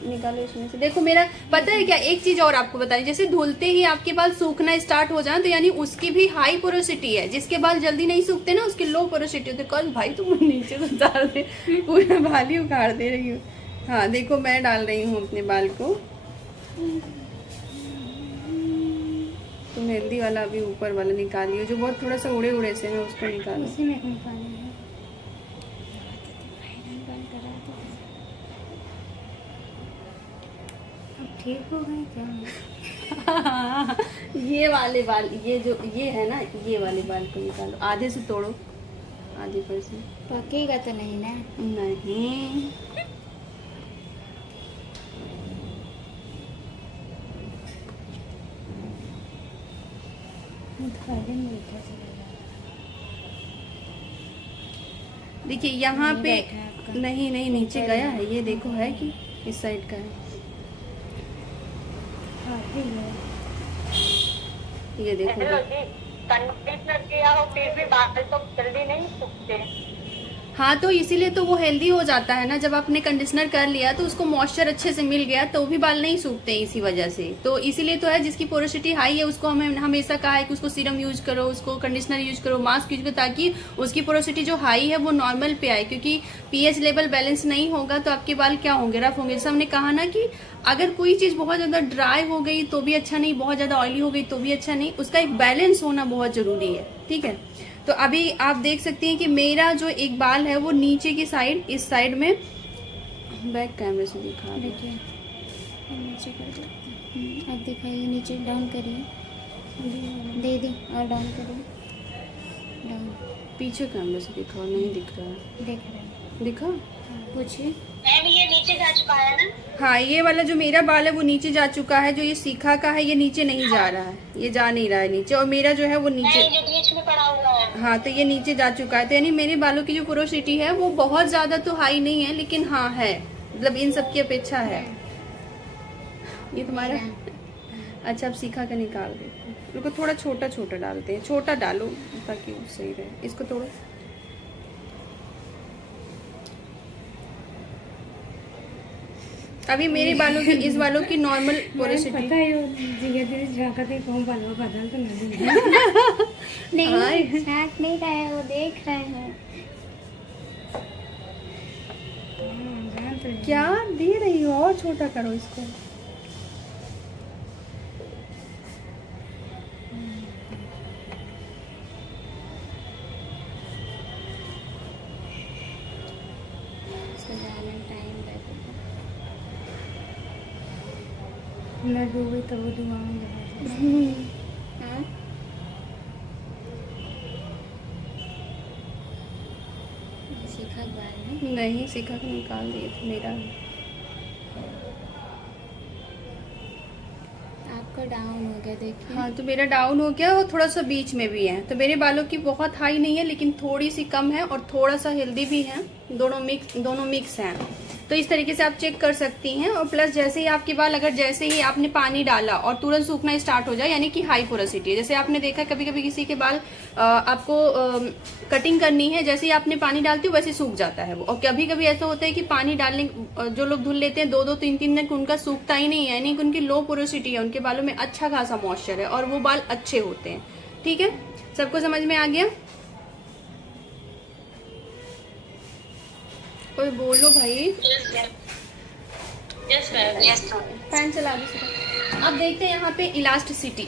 निकालो इसमें से। देखो मेरा, पता है क्या, एक चीज और आपको बताइए, जैसे धुलते ही आपके बाल सूखना स्टार्ट हो जाए तो यानी उसकी भी हाई पोरोसिटी है। जिसके बाल जल्दी नहीं सूखते ना, उसकी लो पोरोसिटी होती है। कल भाई तुम नीचे तो डाल दे, पूरा बाल ही उखाड़ दे रही हूँ। हाँ देखो, मैं डाल रही हूँ अपने बाल को। तुम हेल्दी वाला अभी ऊपर वाला निकालियो, जो बहुत थोड़ा सा उड़े उड़े से है उसको निकालो। इसी में निकालना है। अब ठीक हो गए क्या? ये वाले बाल, ये जो ये है ना, ये वाले बाल को निकालो, आधे से तोड़ो, आधे पर से। पकेगा तो नहीं ना? नहीं, फायदे में मीठा चला जाता देखिए यहाँ नहीं पे बैठा है आपका। नहीं नहीं नीचे गया है, ये देखो है कि इस साइड का है, हाँ ठीक है। ये देखो। कंडीशनर किया हो फिर भी बाल तो जल्दी नहीं सूखते। हाँ तो इसीलिए तो वो हेल्दी हो जाता है ना, जब आपने कंडीशनर कर लिया तो उसको मॉइस्चर अच्छे से मिल गया तो भी बाल नहीं सूखते हैं इसी वजह से। तो इसीलिए तो है जिसकी पोरोसिटी हाई है उसको हमें हमेशा कहा है कि उसको सीरम यूज करो, उसको कंडीशनर यूज करो, मास्क यूज करो, ताकि उसकी पोरोसिटी जो हाई है वो नॉर्मल पे आए, क्योंकि पीएच लेवल बैलेंस नहीं होगा तो आपके बाल क्या होंगे, रफ होंगे। जैसे हमने कहा ना कि अगर कोई चीज बहुत ज्यादा ड्राई हो गई तो भी अच्छा नहीं, बहुत ज्यादा ऑयली हो गई तो भी अच्छा नहीं, उसका एक बैलेंस होना बहुत जरूरी है। ठीक है, तो अभी आप देख सकते हैं कि मेरा जो एक बाल है वो नीचे की साइड, इस साइड में, बैक कैमरे से दिखा रही हूँ। देखिए नीचे कर दो, अब दिखाइए, नीचे डाउन करिए, दे दी और डाउन करिए, डाउन, पीछे कैमरे से दिखाओ, नहीं दिख रहा है, देख रहे हैं। दिखा? पूछिए। मैम ये नीचे जा चुका है ना? हाँ, ये वाला जो मेरा बाल है वो नीचे जा चुका है, जो ये सीखा का है ये नीचे नहीं जा रहा है, ये जा नहीं रहा है नीचे, और मेरा जो है वो नीचे, नहीं, जो बीच में पड़ा हुआ है। हाँ तो ये नीचे जा चुका है। तो यानी मेरे बालों की जो पोरोसिटी है वो बहुत ज्यादा तो हाई नहीं है, लेकिन हाँ है, मतलब इन सब की अपेक्षा है। ये तुम्हारा अच्छा, अब सीखा का निकाल देते हैं, रुको थोड़ा छोटा छोटा डालते हैं, छोटा डालो ताकि वो सही रहे। इसको थोड़ा अभी मेरे बालों की, इस बालों की नॉर्मल पोरोसिटी, पता है वो धीरे-धीरे झाँकते हैं कौन बालों का बदल तो नहीं नहीं झाँक नहीं रहे हैं, वो देख रहे हैं। जान तो क्या दे रही हो, और छोटा करो इसको। सजाने टाइम लगेगा। मैं डूबी तो वो दुआ में लगा। हाँ सीखा बाल है। नहीं, सीखा का निकाल दिए थे मेरा। आपका डाउन हो गया देखिए। हाँ तो मेरा डाउन हो गया और थोड़ा सा बीच में भी है, तो मेरे बालों की बहुत हाई नहीं है लेकिन थोड़ी सी कम है, और थोड़ा सा हेल्दी भी है, दोनों मिक्स हैं। तो इस तरीके से आप चेक कर सकती हैं। और प्लस जैसे ही आपके बाल, अगर जैसे ही आपने पानी डाला और तुरंत सूखना स्टार्ट हो जाए, यानी कि हाई पोरोसिटी है। जैसे आपने देखा कभी कभी किसी के बाल आपको कटिंग करनी है, जैसे ही आपने पानी डालती हो वैसे सूख जाता है वो। और कभी कभी ऐसा होता है कि पानी डालने, जो लोग धुल लेते हैं 2-2, 3-3 दिन, उनका सूखता ही नहीं है, यानी कि उनकी लो पोरोसिटी है, उनके बालों में अच्छा खासा मॉइस्चर है और वो बाल अच्छे होते हैं। ठीक है, सबको समझ में आ गया? कोई बोलो भाई। Yes ma'am, yes ma'am. Fan चला दो। अब देखते हैं यहाँ पे इलास्टिसिटी।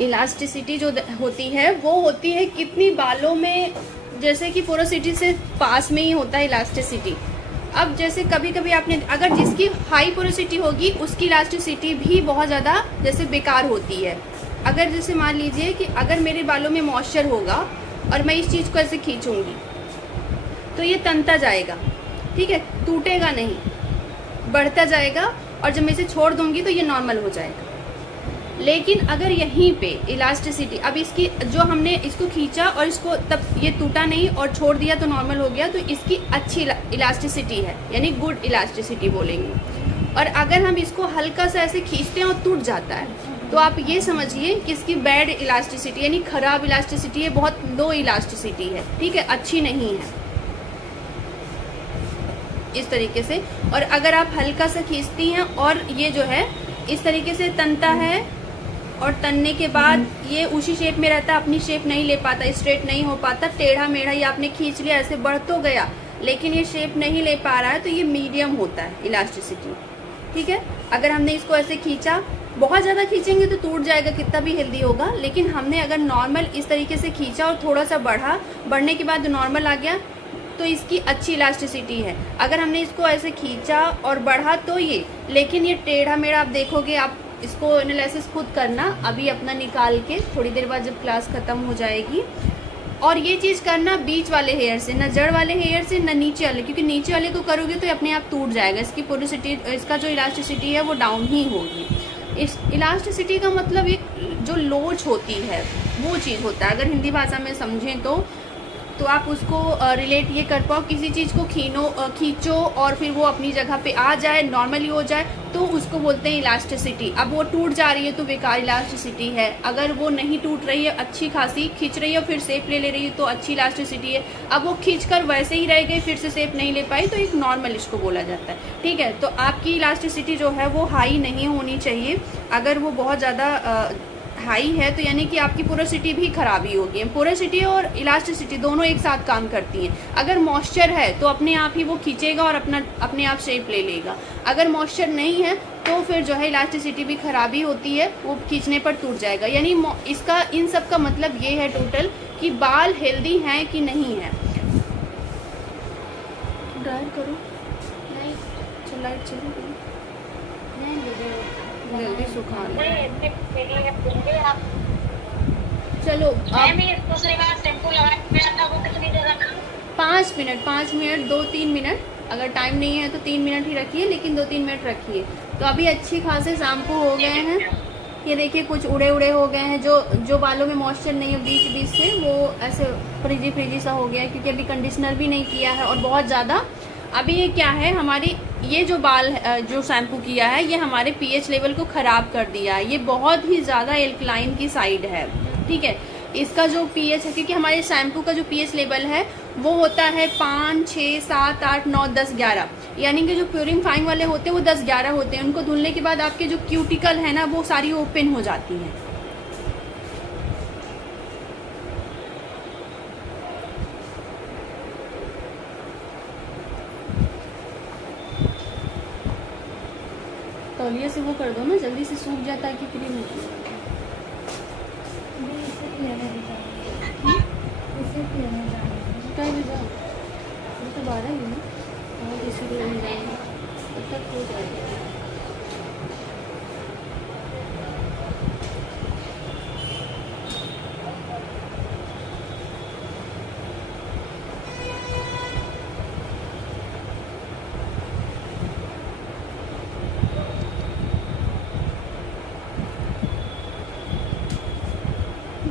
इलास्टिसिटी जो होती है वो होती है कितनी बालों में, जैसे कि पोरोसिटी से पास में ही होता है इलास्टिसिटी। अब जैसे कभी कभी आपने, अगर जिसकी हाई पोरोसिटी होगी उसकी इलास्टिसिटी भी बहुत ज़्यादा जैसे बेकार होती है। अगर जैसे मान लीजिए कि अगर मेरे बालों में मॉइस्चर होगा और मैं इस चीज़ को ऐसे खींचूंगी तो ये तनता जाएगा, ठीक है, टूटेगा नहीं, बढ़ता जाएगा, और जब मैं इसे छोड़ दूंगी तो ये नॉर्मल हो जाएगा। लेकिन अगर यहीं पे इलास्टिसिटी, अब इसकी जो हमने इसको खींचा और इसको तब ये टूटा नहीं और छोड़ दिया तो नॉर्मल हो गया, तो इसकी अच्छी इलास्टिसिटी है, यानी गुड इलास्टिसिटी बोलेंगे। और अगर हम इसको हल्का सा ऐसे खींचते हैं और टूट जाता है तो आप ये समझिए कि इसकी बैड इलास्टिसिटी, यानी खराब इलास्टिसिटी है, बहुत लो इलास्टिसिटी है, ठीक है, अच्छी नहीं है इस तरीके से। और अगर आप हल्का सा खींचती हैं और ये जो है इस तरीके से तनता है, और तनने के बाद ये उसी शेप में रहता है, अपनी शेप नहीं ले पाता, स्ट्रेट नहीं हो पाता, टेढ़ा मेढ़ा, ये आपने खींच लिया, ऐसे बढ़ तो गया लेकिन ये शेप नहीं ले पा रहा है, तो ये मीडियम होता है इलास्टिसिटी। ठीक है, अगर हमने इसको ऐसे खींचा, बहुत ज़्यादा खींचेंगे तो टूट जाएगा कितना भी हेल्दी होगा, लेकिन हमने अगर नॉर्मल इस तरीके से खींचा और थोड़ा सा बढ़ा, बढ़ने के बाद नॉर्मल आ गया, तो इसकी अच्छी इलास्टिसिटी है। अगर हमने इसको ऐसे खींचा और बढ़ा तो ये, लेकिन ये टेढ़ा मेढ़ा, आप देखोगे, आप इसको एनालिसिस खुद करना अभी अपना निकाल के, थोड़ी देर बाद जब क्लास खत्म हो जाएगी। और ये चीज़ करना बीच वाले हेयर से, न जड़ वाले हेयर से, न नीचे वाले, क्योंकि नीचे वाले को करोगे तो अपने आप टूट जाएगा, इसकी पोरोसिटी, इसका जो इलास्टिसिटी है वो डाउन ही होगी। इस इलास्टिसिटी का मतलब एक जो लोच होती है वो चीज़ होता है। अगर हिंदी भाषा में समझें तो आप उसको रिलेट ये कर पाओ, किसी चीज़ को खींचो और फिर वो अपनी जगह पे आ जाए, नॉर्मली हो जाए, तो उसको बोलते हैं इलास्टिसिटी। अब वो टूट जा रही है तो बेकार इलास्टिसिटी है, अगर वो नहीं टूट रही है, अच्छी खासी खींच रही है, फिर शेप ले रही है तो अच्छी इलास्टिसिटी है। अब वो खींचकर वैसे ही रह गई, फिर से शेप नहीं ले पाई, तो एक नॉर्मल इसको बोला जाता है। ठीक है, तो आपकी इलास्टिसिटी जो है वो हाई नहीं होनी चाहिए। अगर वो बहुत ज़्यादा हाई है तो यानी कि आपकी पोरोसिटी भी खराबी होगी। पोरोसिटी और इलास्टिसिटी दोनों एक साथ काम करती हैं। अगर मॉइस्चर है तो अपने आप ही वो खींचेगा और अपने आप शेप ले लेगा। अगर मॉइस्चर नहीं है तो फिर जो है इलास्टिसिटी भी खराबी होती है, वो खींचने पर टूट जाएगा। यानी इसका इन सब का मतलब ये है टोटल कि बाल हेल्दी हैं कि नहीं है। ड्रायर करो, लाइट चलो, जल्दी सुखा लो। चलो अब 5 मिनट 2-3 मिनट, अगर टाइम नहीं है तो 3 मिनट ही रखिए, लेकिन 2-3 मिनट रखिए। तो अभी अच्छी खासे शैम्पू हो गए हैं। ये देखिए कुछ उड़े हो गए हैं, जो बालों में मॉइस्चर नहीं है बीच से वो ऐसे फ्रिजी सा हो गया है, क्योंकि अभी कंडीशनर भी नहीं किया है और बहुत ज़्यादा। अभी ये क्या है, हमारी ये जो बाल जो शैम्पू किया है ये हमारे pH लेवल को ख़राब कर दिया है। ये बहुत ही ज़्यादा एल्कलाइन की साइड है। ठीक है, इसका जो pH है, क्योंकि हमारे शैम्पू का जो pH लेवल है वो होता है 5, 6, 7, 8, 9, 10, 11, यानी कि जो प्योरीफाइंग वाले होते हैं वो 10, 11 होते हैं। उनको धुलने के बाद आपके जो क्यूटिकल है ना वो सारी ओपन हो जाती हैं। तौलिया से वो कर दो ना, जल्दी से सूख जाता है कि क्रीम होती है। क्या भी जाओ, ये तो 12 ही ना, और इसी को लेने जाएंगे तब तक हो जाएगा।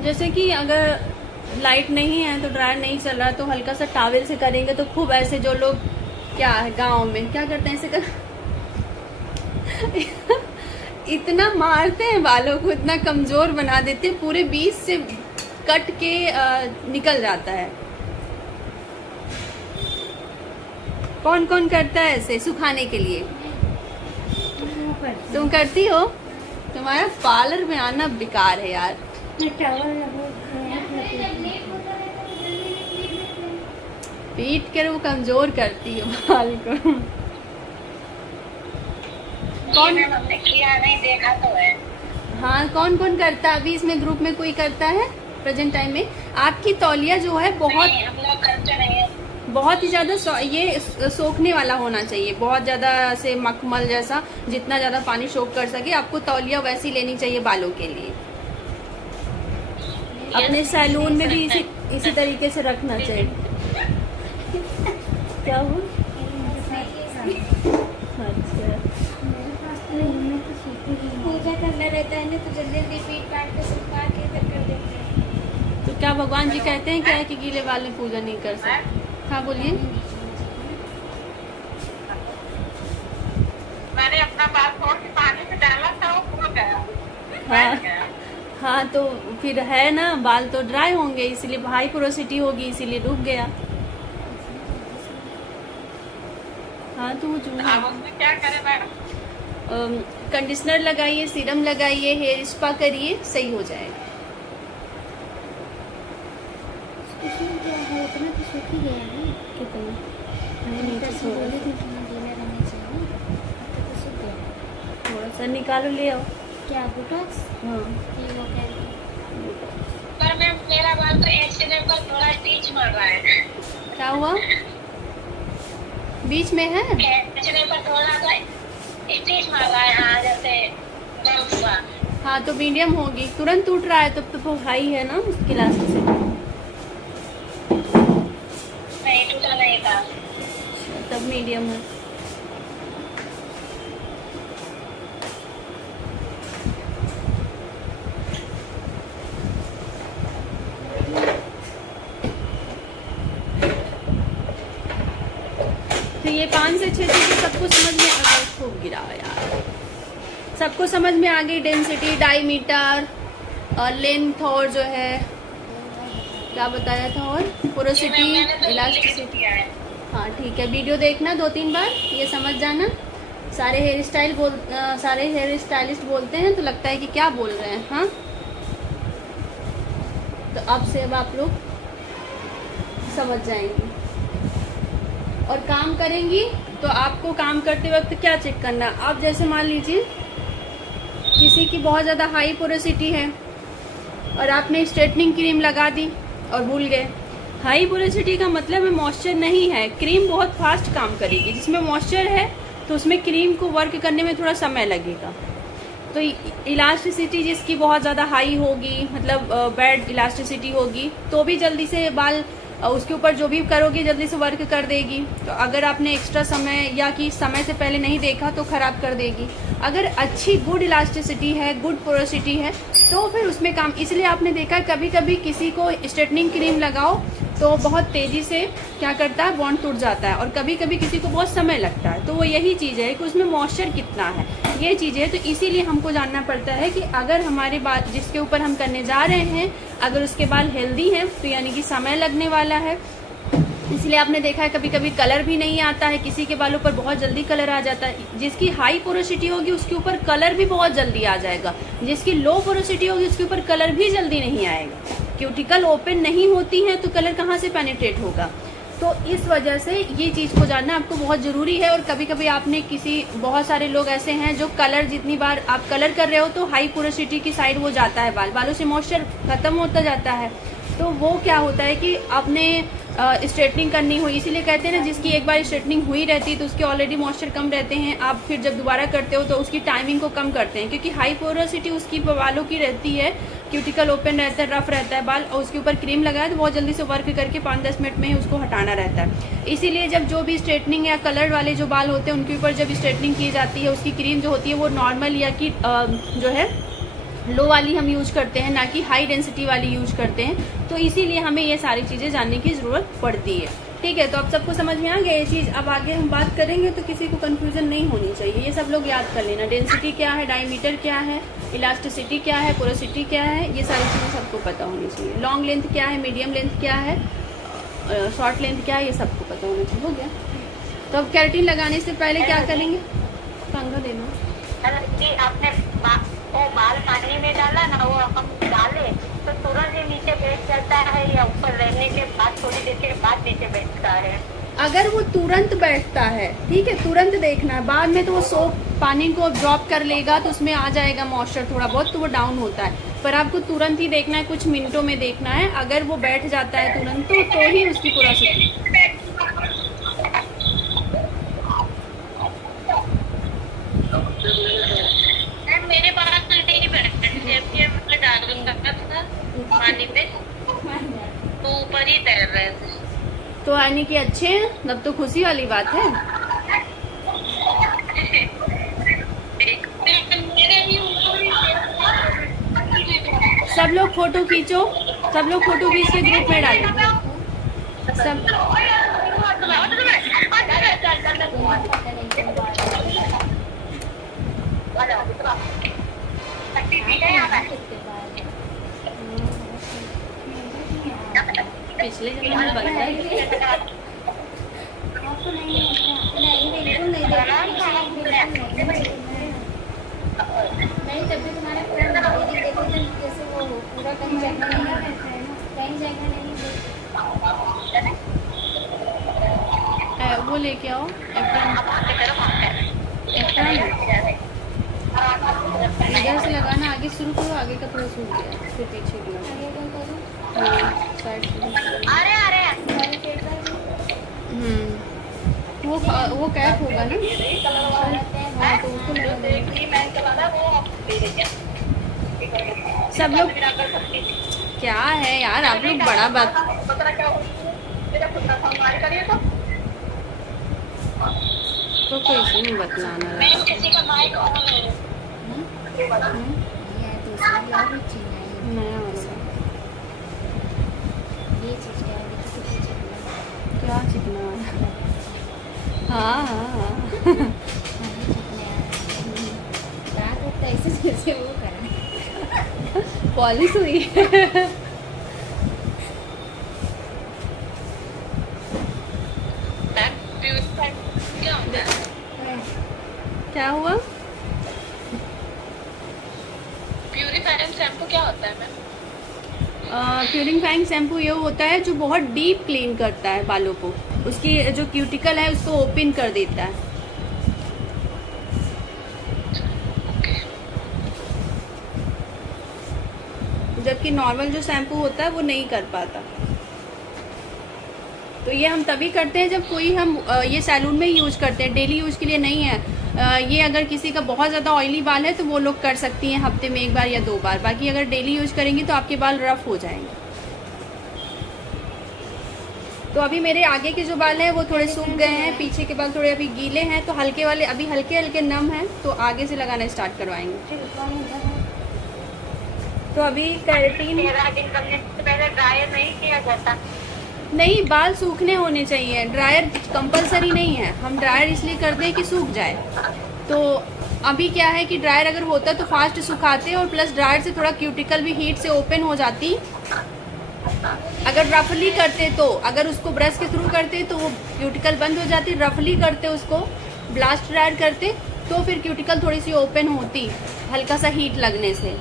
जैसे कि अगर लाइट नहीं है तो ड्रायर नहीं चल रहा तो हल्का सा टॉवेल से करेंगे तो खूब ऐसे जो लोग क्या है गांव में क्या करते हैं ऐसे कर इतना मारते हैं बालों को, इतना कमजोर बना देते हैं, पूरे बीच से कट के निकल जाता है। कौन कौन करता है ऐसे सुखाने के लिए? तुम करती हो? तुम्हारा पार्लर में आना बेकार है यार। पीट कर वो कमजोर करती है बाल को। कौन किया नहीं, देखा तो है। हाँ, कौन कौन करता है अभी इसमें? ग्रुप में कोई करता है प्रेजेंट टाइम में? आपकी तौलिया जो है बहुत हम लोग करते नहीं है। बहुत ही ज़्यादा ये सोखने वाला होना चाहिए, बहुत ज़्यादा से मखमल जैसा, जितना ज़्यादा पानी सोख कर सके। आपको तौलिया वैसी लेनी चाहिए बालों के लिए। अपने सैलून में भी इसी तरीके से रखना चाहिए। क्या हुआ? अच्छा, पूजा करना रहता है ना तो जल्दी जल्दी पीट पाट के सुखा के फिर कर देते हैं। तो क्या भगवान जी कहते हैं क्या कि गीले बाल में पूजा नहीं कर सकते? हाँ बोलिए। मैंने अपना बाल छोड़ के पानी में डाला था, वो फूल गया। हाँ हाँ, तो फिर है ना, बाल तो ड्राई होंगे, इसीलिए हाई पोरोसिटी होगी, इसीलिए रुक गया। हाँ तो वो जो है अब उसमें क्या करें मैडम? कंडीशनर लगाइए, सीरम लगाइए, हेयर स्पा करिए, सही हो जाएगा। इसमें क्या है, उतना तो सूख ही गया है। कितना? बोले थे कि गीला रहना चाहिए, तो सूख गया। थोड़ा सा निकालो, ले आओ। क्या बोटॉक्स? हाँ, ये वो कह रही पर मैम मेरा बाल तो एक्सीडेंट पर थोड़ा स्टिच मार रहा है। क्या हुआ? बीच में है? एक्सीडेंट पर थोड़ा सा स्टिच मार रहा है। हाँ, जैसे बम्प हुआ। हाँ तो मीडियम होगी, तुरंत टूट रहा है तब तो हाई है ना उसकी लास्ट से। नहीं, टूटा नहीं था। तब मीडियम है। ये 5 से 6 चीज़ें सबको समझ में आ गई। खूब गिरा यार, सबको समझ में आ गई। डेंसिटी, डायमीटर, लेंथ और जो है क्या बताया था, और पोरोसिटी, इलास्टिसिटी। हाँ ठीक है, वीडियो देखना 2-3 बार, ये समझ जाना। सारे हेयर स्टाइलिस्ट बोलते हैं तो लगता है कि क्या बोल रहे हैं। हाँ, तो अब से अब आप लोग समझ जाएंगी और काम करेंगी। तो आपको काम करते वक्त क्या चेक करना, आप जैसे मान लीजिए किसी की बहुत ज़्यादा हाई पोरोसिटी है और आपने स्ट्रेटनिंग क्रीम लगा दी और भूल गए। हाई पोरोसिटी का मतलब है मॉइस्चर नहीं है, क्रीम बहुत फास्ट काम करेगी। जिसमें मॉइस्चर है तो उसमें क्रीम को वर्क करने में थोड़ा समय लगेगा। तो इलास्टिसिटी जिसकी बहुत ज़्यादा हाई होगी, मतलब बैड इलास्टिसिटी होगी, तो भी जल्दी से बाल उसके ऊपर जो भी करोगे जल्दी से वर्क कर देगी। तो अगर आपने एक्स्ट्रा समय या कि समय से पहले नहीं देखा तो ख़राब कर देगी। अगर अच्छी गुड इलास्टिसिटी है, गुड पोरोसिटी है, तो फिर उसमें काम। इसलिए आपने देखा कभी कभी किसी को स्ट्रेटनिंग क्रीम लगाओ तो बहुत तेज़ी से क्या करता है, बॉन्ड टूट जाता है, और कभी कभी किसी को बहुत समय लगता है। तो वो यही चीज़ है कि उसमें मॉइस्चर कितना है, ये चीज़ है। तो इसीलिए हमको जानना पड़ता है कि अगर हमारे बाल जिसके ऊपर हम करने जा रहे हैं, अगर उसके बाल हेल्दी हैं तो यानी कि समय लगने वाला है। इसलिए आपने देखा है कभी कभी कलर भी नहीं आता है, किसी के बालों पर बहुत जल्दी कलर आ जाता है। जिसकी हाई पोरोसिटी होगी उसके ऊपर कलर भी बहुत जल्दी आ जाएगा, जिसकी लो पोरोसिटी होगी उसके ऊपर कलर भी जल्दी नहीं आएगा। क्यूटिकल ओपन नहीं होती है तो कलर कहाँ से पेनिट्रेट होगा। तो इस वजह से ये चीज़ को जानना आपको बहुत ज़रूरी है। और कभी कभी आपने बहुत सारे लोग ऐसे हैं जो कलर, जितनी बार आप कलर कर रहे हो तो हाई पोरोसिटी की साइड वो जाता है, बालों से मॉइस्चर खत्म होता जाता है। तो वो क्या होता है कि आपने स्ट्रेटनिंग करनी हुई, इसीलिए कहते हैं ना जिसकी एक बार स्ट्रेटनिंग हुई रहती है तो उसके ऑलरेडी मॉइस्चर कम रहते हैं। आप फिर जब दोबारा करते हो तो उसकी टाइमिंग को कम करते हैं, क्योंकि हाई पोरोसिटी उसकी बालों की रहती है, क्यूटिकल ओपन रहता है, रफ रहता है बाल, और उसके ऊपर क्रीम लगाए तो बहुत जल्दी से वर्क करके 5-10 मिनट में ही उसको हटाना रहता है। इसीलिए जब जो भी स्ट्रेटनिंग या कलर वाले जो बाल होते हैं उनके ऊपर जब स्ट्रेटनिंग की जाती है, उसकी क्रीम जो होती है वो नॉर्मल या कि जो है लो वाली हम यूज करते हैं, ना कि हाई डेंसिटी वाली यूज करते हैं। तो इसीलिए हमें ये सारी चीज़ें जानने की ज़रूरत पड़ती है। ठीक है, तो अब सबको समझ में आ गया ये चीज़। अब आगे हम बात करेंगे तो किसी को कंफ्यूजन नहीं होनी चाहिए, ये सब लोग याद कर लेना। डेंसिटी क्या है, डायमीटर क्या है, इलास्टिसिटी क्या है, पोरोसिटी क्या है, ये सारी चीज़ें सबको पता होनी चाहिए। लॉन्ग लेंथ क्या है, मीडियम लेंथ क्या है, शॉर्ट लेंथ क्या है, ये सबको पता होना चाहिए। हो गया। तो अब केराटिन लगाने से पहले क्या करेंगे, पंखा देना। आपने वो बाल पानी में डाला ना, वो हम डाले तो तुरंत ही नीचे बैठ जाता है या ऊपर रहने के बाद थोड़ी देर के बाद नीचे बैठता है? अगर वो तुरंत बैठता है, ठीक है, तुरंत देखना है। बाद में तो वो सोप पानी को ड्रॉप कर लेगा तो उसमें आ जाएगा मॉइस्चर थोड़ा बहुत, तो वो डाउन होता है। पर आपको तुरंत ही देखना है, कुछ मिनटों में देखना है। अगर वो बैठ जाता है तुरंत तो ही उसकी पोरोसिटी। मेरे बाल नहीं बैठते, मैं डालूंगा पानी में तो ऊपर ही तैर रहे थे। तो यानी कि अच्छे हैं, तब तो खुशी वाली बात है। सब लोग फोटो खींचो, सब लोग फोटो खींच के ग्रुप में डालो। सब पिछले जन्म में बन गए। आपको नहीं बिल्कुल नहीं नहीं, तब भी तुम्हारा पूरा दीदी देखो जब कैसे वो पूरा कहीं जगह नहीं वो लेके आओ इधर से लगाना, आगे शुरू करो, आगे का थोड़ा सूख गया, फिर पीछे की साइड। वो कैप होगा ना, हाँ, तो उसको सब लोग क्या है यार, आप लोग बड़ा बात तो कैसे नहीं बतलाना रहा। किसी का माइक ऑन है। नया वाला ये चीज़ क्या है, क्या चिकना, हाँ दांत उठता ऐसे जैसे वो करा। पॉलिश हुई है। क्या होता है? क्या हुआ? प्यूरिफाइंग शैम्पू क्या होता है मैम? प्यूरिफाइंग शैम्पू ये होता है जो बहुत डीप क्लीन करता है बालों को, उसकी जो क्यूटिकल है उसको ओपन कर देता है। जबकि नॉर्मल जो शैम्पू होता है वो नहीं कर पाता। तो ये हम तभी करते हैं जब कोई हम ये सैलून में ही यूज करते हैं, डेली यूज के लिए नहीं है। ये अगर किसी का बहुत ज़्यादा ऑयली बाल है तो वो लोग कर सकती हैं हफ्ते में 1 बार या 2 बार। बाकी अगर डेली यूज करेंगी तो आपके बाल रफ हो जाएंगे। तो अभी मेरे आगे के जो बाल हैं वो थोड़े सूख गए हैं, पीछे के बाल थोड़े अभी गीले हैं, तो हल्के वाले अभी हल्के हल्के नम हैं, तो आगे से लगाना स्टार्ट करवाएंगे। तो अभी केराटिन 13 दिन करने से पहले ड्रायर नहीं किया जाता? नहीं, बाल सूखने होने चाहिए, ड्रायर कंपलसरी नहीं है। हम ड्रायर इसलिए करते हैं कि सूख जाए। तो अभी क्या है कि ड्रायर अगर होता तो फास्ट सुखाते हैं, और प्लस ड्रायर से थोड़ा क्यूटिकल भी हीट से ओपन हो जाती। अगर रफली करते तो, अगर उसको ब्रश के थ्रू करते तो वो क्यूटिकल बंद हो जाती। रफली करते उसको, ब्लास्ट ड्रायर करते तो फिर क्यूटिकल थोड़ी सी ओपन होती, हल्का सा हीट लगने से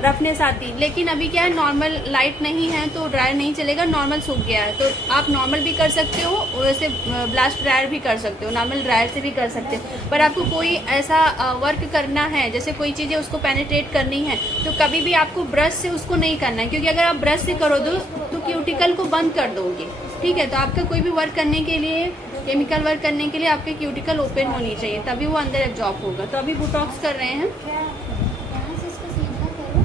रफनेस आती। लेकिन अभी क्या है, नॉर्मल लाइट नहीं है तो ड्रायर नहीं चलेगा, नॉर्मल सूख गया है। तो आप नॉर्मल भी कर सकते हो, वैसे ब्लास्ट ड्रायर भी कर सकते हो, नॉर्मल ड्रायर से भी कर सकते हो। पर आपको कोई ऐसा वर्क करना है, जैसे कोई चीज़ें उसको पेनिट्रेट करनी है, तो कभी भी आपको ब्रश से उसको नहीं करना है, क्योंकि अगर आप ब्रश से करो तो क्यूटिकल को बंद कर दोगे। ठीक है, तो आपका कोई भी वर्क करने के लिए, केमिकल वर्क करने के लिए आपके क्यूटिकल ओपन होनी चाहिए, तभी वो अंदर एब्जॉर्ब होगा। तो अभी बोटॉक्स कर रहे हैं। यहाँ से इसको सीधा करो,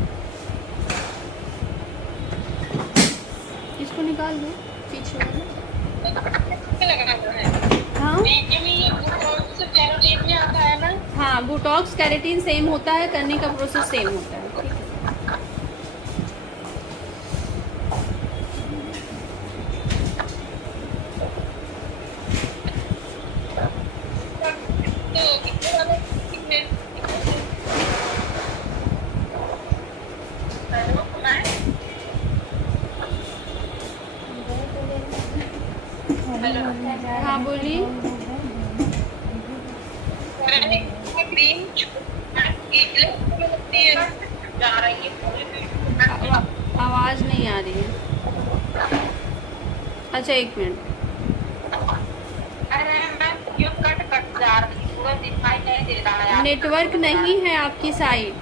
इसको निकाल दो पीछे वाला। लगाना है। हाँ ये बोटॉक्स केराटिन में आता है ना? हाँ, बोटॉक्स केराटिन सेम होता है, करने का प्रोसेस सेम होता है। ठीक है, हाँ बोलिए। जा रही है। आवाज़ नहीं आ रही है। अच्छा 1 मिनट। अरे मैं क्यों कट जा रही हूँ, पूरा दिखाई नहीं दे रहा है यार। नेटवर्क नहीं है आपकी साइड।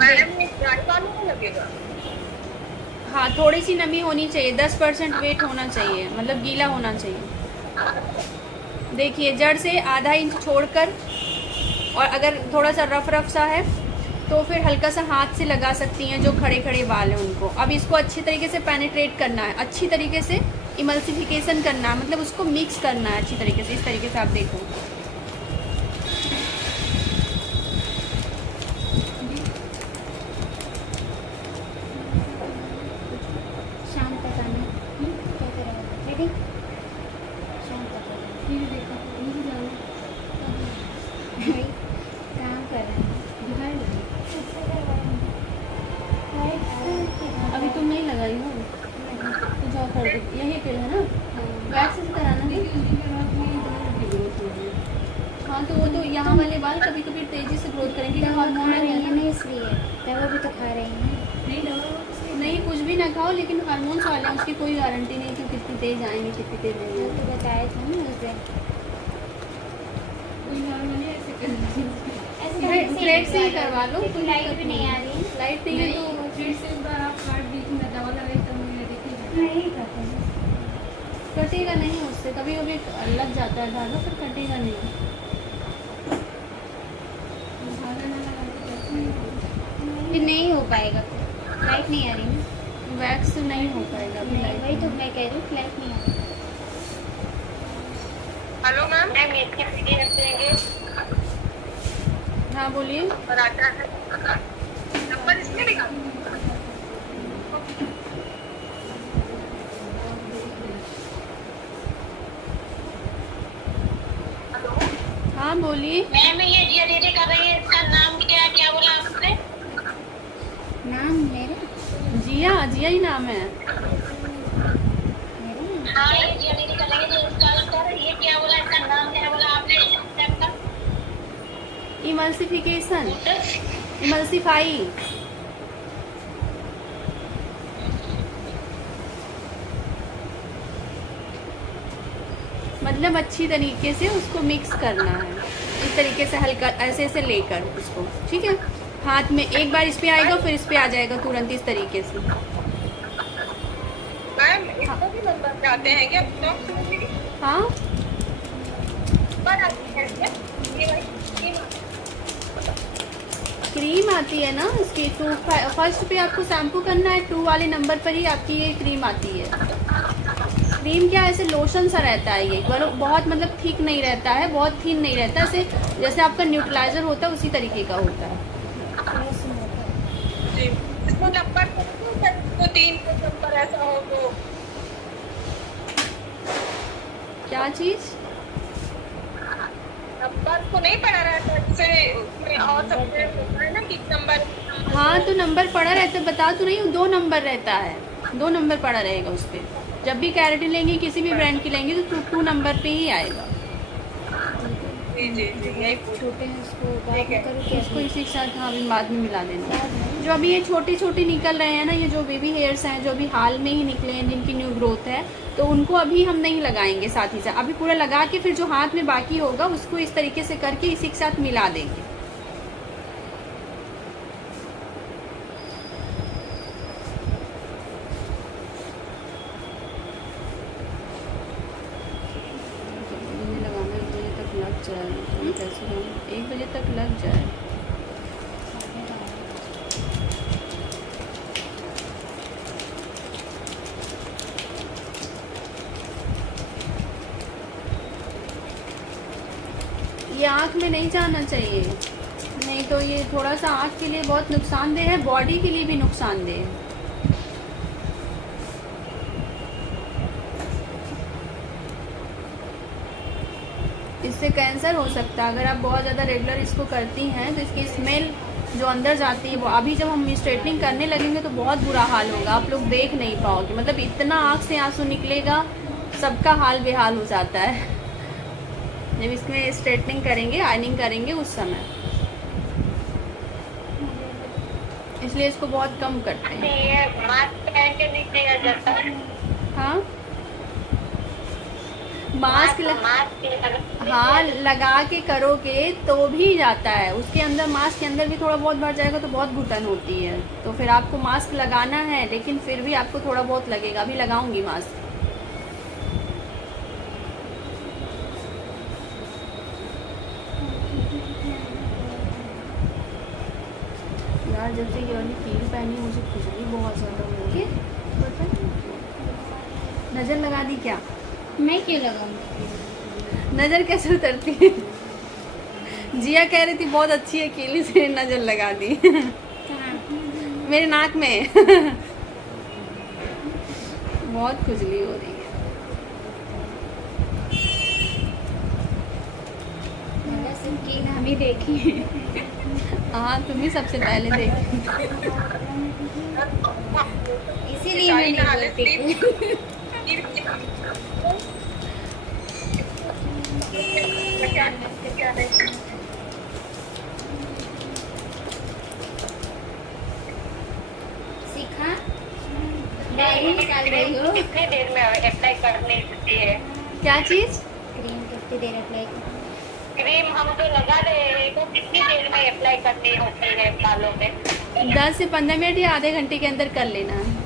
मैडम ये गाड़ी वालों को लगेगा? हाँ, थोड़ी सी नमी होनी चाहिए, 10% वेट होना चाहिए, मतलब गीला होना चाहिए। देखिए, जड़ से आधा इंच छोड़कर, और अगर थोड़ा सा रफ सा है तो फिर हल्का सा हाथ से लगा सकती हैं, जो खड़े खड़े बाल हैं उनको। अब इसको अच्छी तरीके से पेनिट्रेट करना है, अच्छी तरीके से इमल्सिफिकेशन करना है, मतलब उसको मिक्स करना है अच्छी तरीके से। इस तरीके से आप देखो, शाम तक आना। क्या करेगा? रेडी? शाम तक भाई काम कर रहे हैं। अभी तुम नहीं लगाई हो तो जाओ कर दो, यही पे है ना, वैक्स से कराना है। हाँ, तो वो तो यहाँ वाले बाल कभी कभी तेजी से ग्रोथ करेंगे, क्योंकि दवा हार्मोन खा रही है है ना, इसलिए दवा भी तो खा रही हैं। नहीं, कुछ भी ना खाओ, लेकिन हार्मोन्स वाले हैं, उसकी कोई गारंटी नहीं कि कितनी तेज आएंगे कितनी तेज नहीं वो आएंगे। तो बताए थे ना उस दिन। ऐसे थ्रेड से ही करवा लो, क्योंकि लाइट भी नहीं आ रही है। लाइट नहीं है तो नहीं करते हैं। कटेगा नहीं उससे, कभी कभी लग जाता है धागा, फिर कटेगा नहीं। फिर नहीं हो पाएगा, लाइट नहीं आ रही ना। वैक्स से नहीं हो पाएगा अभी नहीं, लाइट वही तो मैं कह रही हूँ, लाइट नहीं आ रही। हेलो मैम, मैम इसकी पीडीएफ देंगे हाँ बोलिए। और आता है नंबर इसमें लिखा। हाँ बोलिए। मैम ये जिया दीदी कर रही है, इसका नाम क्या क्या बोला आपने? नाम मेरा जिया, जिया ही नाम है। मेरा नाम हाँ ये जिया दीदी कर रही है जो इसका कर, ये क्या बोला, इसका नाम क्या बोला आपने? इसका इमल्सिफिकेशन, इमल्सिफाई। मतलब अच्छी तरीके से उसको मिक्स करना है, इस तरीके से हल्का ऐसे ऐसे लेकर उसको, ठीक है। हाथ में एक बार इस पे आएगा फिर इस पे आ जाएगा तुरंत, इस तरीके से। मैम इसको भी नंबर पे आते हैं क्या? हाँ पर आती है क्या? ये वाली क्रीम आती है ना इसकी। 2 फर्स्ट पे आपको शैम्पू करना है, 2 वाले नंबर पर ही आपकी ये क्रीम आती है। क्रीम क्या ऐसे लोशन सा रहता है, ये बहुत मतलब थिक नहीं रहता है, बहुत थिन नहीं रहता, ऐसे जैसे आपका न्यूट्रलाइजर होता है उसी तरीके का होता है। जी, इसको नंबर तो 3 नंबर ऐसा हो तो क्या चीज़? नंबर को नहीं पढ़ा रहता जैसे उसमें और सबसे होता है ना कि नंबर। हाँ तो नंबर पड़ा रहता है, बता तो रही हूँ, 2 नंबर रहता है, 2 नंबर पड़ा रहेगा उस पर। जब भी कैरेटिन लेंगी किसी भी ब्रांड की लेंगी तो 2 नंबर पे ही आएगा। जी जी जी यही छोटे हैं, इसको ठीक है। करो इसको इसी के साथ हाँ अभी बाद में मिला देना। क्या जो अभी ये छोटे छोटे निकल रहे हैं ना, ये जो बेबी हेयर्स हैं जो अभी हाल में ही निकले हैं, जिनकी न्यू ग्रोथ है, तो उनको अभी हम नहीं लगाएंगे साथ ही साथ। अभी पूरा लगा के फिर जो हाथ में बाकी होगा उसको इस तरीके से करके इसी के साथ मिला देंगे। लगाना 1 बजे तक लग जाए, कैसे 1 बजे तक लग जाए। ये आँख में नहीं जाना चाहिए, नहीं तो ये थोड़ा सा आँख के लिए बहुत नुकसानदेह है, बॉडी के लिए भी नुकसानदेह है। इससे कैंसर हो सकता है अगर आप बहुत ज़्यादा रेगुलर इसको करती हैं, तो इसकी स्मेल जो अंदर जाती है वो अभी जब हम स्ट्रेटनिंग करने लगेंगे तो बहुत बुरा हाल होगा, आप लोग देख नहीं पाओगे, मतलब इतना आँख से आंसू निकलेगा, सबका हाल बेहाल हो जाता है जब इसमें स्ट्रेटनिंग करेंगे, आयनिंग करेंगे उस समय। इसलिए इसको बहुत कम करते हैं। ये मास्क पहन के नहीं किया जाता। हाँ मास्क मास्क हाँ लगा के करोगे तो भी जाता है, उसके अंदर मास्क के अंदर भी थोड़ा बहुत भर जाएगा तो बहुत घुटन होती है, तो फिर आपको मास्क लगाना है, लेकिन फिर भी आपको थोड़ा बहुत लगेगा। अभी लगाऊंगी मास्क। यार जब से ये वाली कील पहनी मुझे खुजली बहुत ज़्यादा हो रही है। नज़र लगा दी क्या? मैं क्यों लगाऊंगी? नज़र कैसे उतरती है? जिया कह रही थी बहुत अच्छी है कीली से नज़र लगा दी मेरे नाक में बहुत खुजली हो रही है। मेरा सब की नामी देखी है। हाँ तुम ही सबसे पहले देखी। इसीलिए मैं नहीं बोलती। सीखा डायरी निकाल रही हो। कितनी देर में अप्लाई करनी होती है? क्या चीज़? क्रीम कितनी देर अप्लाई कर? क्रीम हम तो लगा रहे हैं, तो कितनी देर में अप्लाई करनी होती है बालों में? 10 से 15 मिनट या आधे घंटे के अंदर कर लेना है,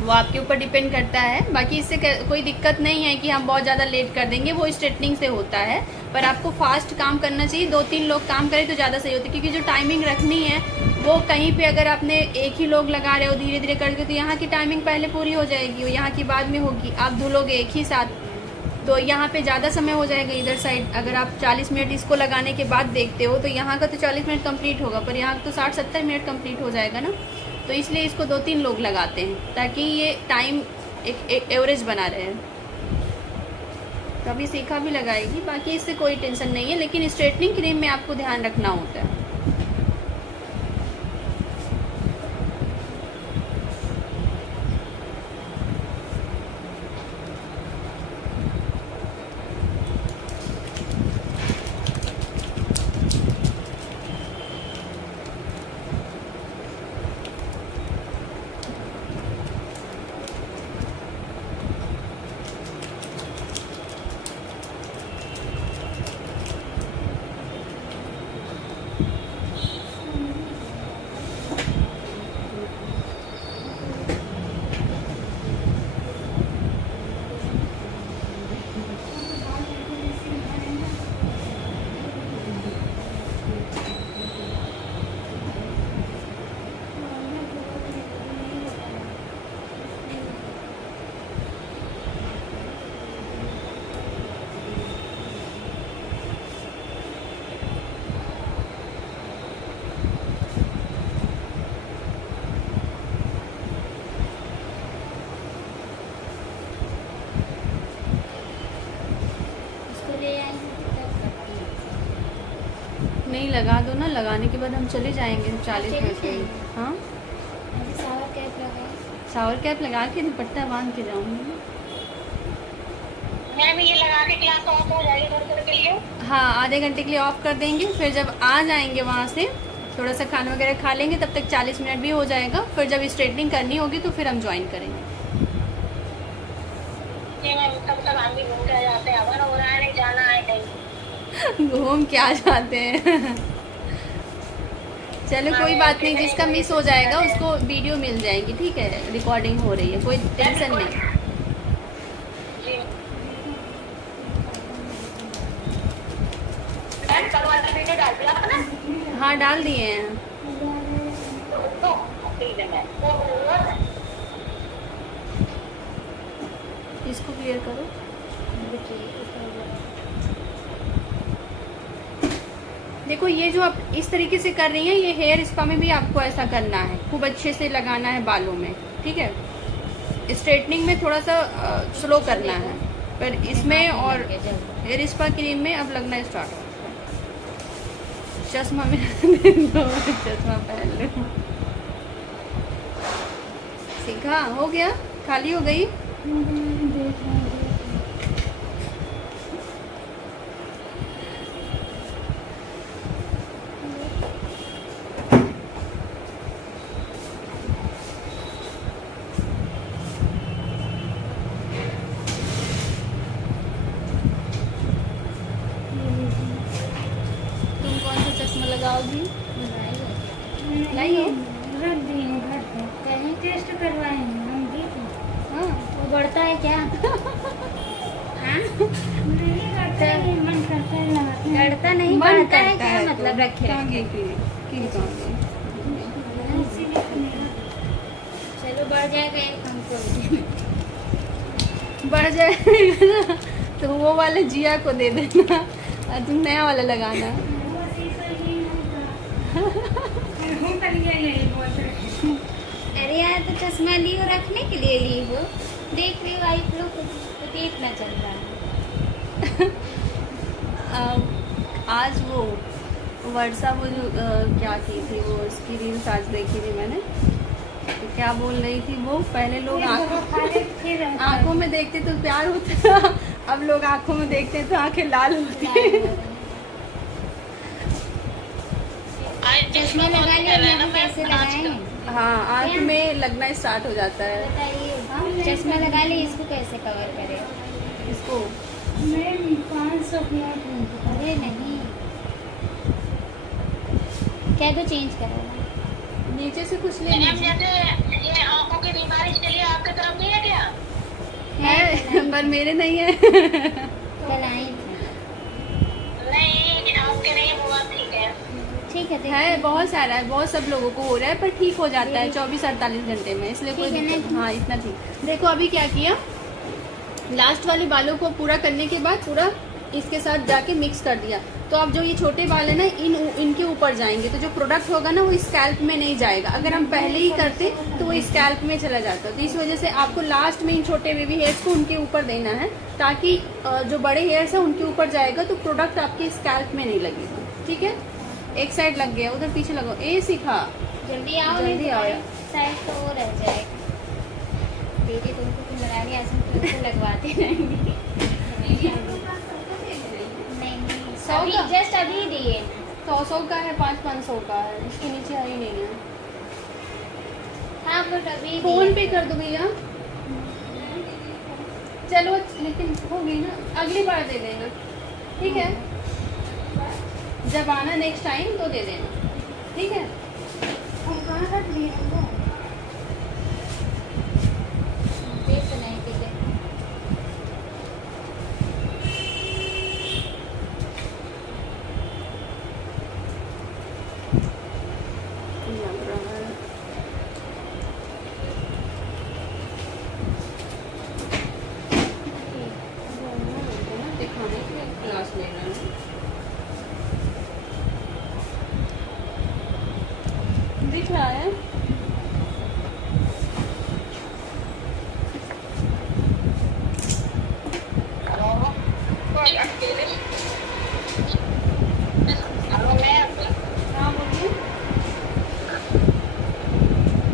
वो आपके ऊपर डिपेंड करता है। बाकी इससे कोई दिक्कत नहीं है कि हम बहुत ज़्यादा लेट कर देंगे, वो स्ट्रेटनिंग से होता है, पर आपको फास्ट काम करना चाहिए। 2-3 लोग काम करें तो ज़्यादा सही होता है, क्योंकि जो टाइमिंग रखनी है वो कहीं पे अगर आपने एक ही लोग लगा रहे हो धीरे धीरे करके, तो यहाँ की टाइमिंग पहले पूरी हो जाएगी, यहाँ की बाद में होगी। आप धुलोगे एक ही साथ तो यहाँ पे ज़्यादा समय हो जाएगा इधर साइड। अगर आप 40 मिनट इसको लगाने के बाद देखते हो तो यहाँ का तो 40 मिनट कंप्लीट होगा, पर यहाँ तो 60-70 मिनट कंप्लीट हो जाएगा ना। तो इसलिए इसको 2-3 लोग लगाते हैं ताकि ये टाइम एक एवरेज बना रहे। तो अभी सीखा भी लगाएगी, बाकी इससे कोई टेंशन नहीं है, लेकिन स्ट्रेटनिंग क्रीम में आपको ध्यान रखना होता है। इसको ले आएंगे तो तब करती है। नहीं लगा दो ना, लगाने के बाद हम चले जाएंगे 40 चले मिनट में। जाएंगे। हाँ, अभी शावर कैप लगाए। शावर कैप लगा के दुपट्टा बांध के जाऊंगी। मैम ये लगा के क्लास ऑफ हो जाएगी थोड़ी देर के लिए। हाँ, आधे घंटे के लिए ऑफ कर देंगे, फिर जब आ जाएंगे वहाँ से थोड़ा सा खाना वगैरह खा लेंगे, तब तक 40 मिनट भी हो जाएगा। फिर जब स्ट्रेटनिंग करनी होगी तो फिर हम ज्वाइन करेंगे। जी मैम, तब तक हम भी घूम के आ जाते हैं। अगर हो रहा है नहीं जाना है कहीं। घूम के आ जाते हैं। चलो कोई बात नहीं, जिसका मिस हो जाएगा उसको वीडियो मिल जाएगी, ठीक है, रिकॉर्डिंग हो रही है, कोई टेंशन नहीं। जी मैम, कल वाला वीडियो डाल दिया आपने? हाँ, डाल दिए हैं। तो ठीक है मैम। इसको क्लियर करो। देखो, ये जो आप इस तरीके से कर रही हैं, ये हेयर स्पा में भी आपको ऐसा करना है, खूब अच्छे से लगाना है बालों में, ठीक है। स्ट्रेटनिंग में थोड़ा सा स्लो करना है, पर इसमें और हेयर स्पा क्रीम में अब लगना स्टार्ट हो। चश्मा में चश्मा पहन लो। सीखा? हो गया? खाली हो गई? देख रहे हैं। तुम कौन सा चश्मा लगाओगी? नहीं रख दिए घर पे, कहीं टेस्ट करवाएंगे हम भी तो। हाँ, वो बढ़ता है क्या? हाँ? नहीं करता है, मन करता है लगाते हैं। लड़ता नहीं, मन बढ़ता है करता क्या है मतलब तो। रखे? कांगे की कांगे। इसीलिए तो नहीं चलो बढ़ जाएगा एक हमको। बढ़ जाएगा ना तो वो वाले जिया को दे देना और तुम नया वाला लगाना। बस इसीलिए हम तो यही बोल रहे हैं। अरे यार, तो चश्मा ली हो रखने के लिए ली हो, देख रही हो आप लोग तो देखना चल रहा है। आज वो वर्षा वो जो क्या की थी, वो उसकी रील्स आज देखी थी मैंने, तो क्या बोल रही थी वो, पहले लोग आंखों में देखते तो प्यार होता, अब लोग आंखों में देखते तो आंखें लाल होती है। चश्मा लगा लिया, हम कैसे लगाए? हाँ, आंख में लगना स्टार्ट हो जाता है। बताइए, चश्मा लगा लिए, इसको कैसे कवर करें? इसको मैं 500 की नोट हूँ। अरे नहीं, क्या तो चेंज करो। नीचे से कुछ ले मैम, लीजिए। जैसे ये आंखों की बीमारी के लिए आपके तरफ नहीं है क्या? है पर मेरे नहीं है। कल आई थी। नहीं, आपके नहीं हुआ, ठीक है। ठीक है, देखते है हैं। बहुत सारा है, बहुत सब लोगों को हो रहा है, पर ठीक हो जाता है 24-48 घंटे में, इसलिए कोई ठीक है दिक्कत। ना? हाँ, इतना ठीक। देखो अभी क्या किया, लास्ट वाले बालों को पूरा करने के बाद पूरा इसके साथ जाके मिक्स कर दिया, तो अब जो ये छोटे बाल है ना इनके ऊपर जाएंगे, तो जो प्रोडक्ट होगा ना वो स्कैल्प में नहीं जाएगा। अगर हम पहले ही करते तो वो स्कैल्प में चला जाता। तो इस वजह से आपको लास्ट में इन छोटे बेबी हेयर्स को उनके ऊपर देना है, ताकि जो बड़े हेयर्स है उनके ऊपर जाएगा तो प्रोडक्ट आपके स्कैल्प में नहीं लगेगा। ठीक है, एक साइड लग गया, उधर पीछे लगाओ। ए सीखा, जल्दी आओ, जल्दी आओ यार। साइड तो वो रह जाएगा। दीदी तुमको क्यों लगा रही है, ऐसे तुमको लगवाते रहेंगे। नहीं 100 अभी का? जस्ट अभी दिए। 100 का है, 500 का है, इसके नीचे आई नहीं है। हाँ बट अभी फोन पे कर दो भैया। चलो लेकिन हो गई ना, अगली बार दे देना। ठीक है, जब आना नेक्स्ट टाइम तो दे देना। ठीक है, हम कहाँ रख दिए हमको? देख तो नहीं ठीक है। लग रहा है। दिखाने के लिए क्लास ले रहे हैं। दिख रहा है? हेलो मैम, हाँ बोलिए।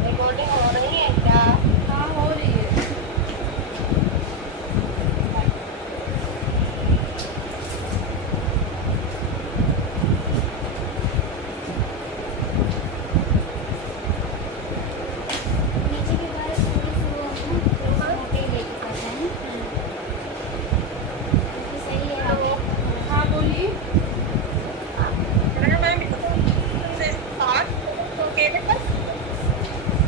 रिकॉर्डिंग हो रही है क्या? हाँ हो रही है। नीचे के बारे पूरी शुरू होना मोटे लेके करना है। तो सही है आगे। हाँ बोलिए।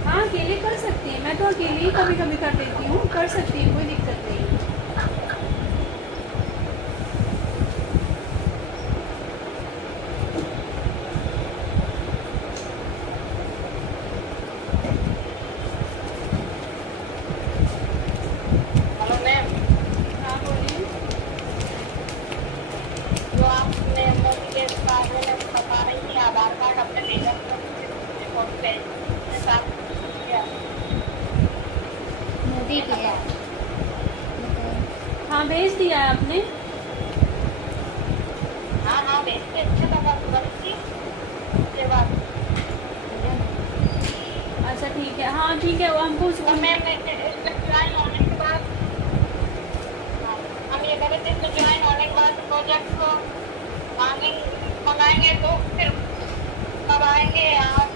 हाँ अकेले कर सकती हैं, मैं तो अकेले ही कभी कभी कर देती हूँ, कर सकती हूँ, कोई दिक्कत नहीं है। हेलो मैम, हाँ बोलिए। जो आपने मोदी के बारे में बता रही थी, आधार कार्ड अपने लेकर फोन पे साथ किया। मोदी के हाँ भेज दिया है आपने? हाँ हाँ, भेजते अच्छे लगा तुरंत ही उसके बाद। अच्छा ठीक है, हाँ ठीक है, वो हमको तो मैम इसमें ज्वाइन होने के बाद हम ये कह रहे थे, इसमें ज्वाइन होने के बाद प्रोजेक्ट को मंगाएंगे तो फिर कब आएंगे आप?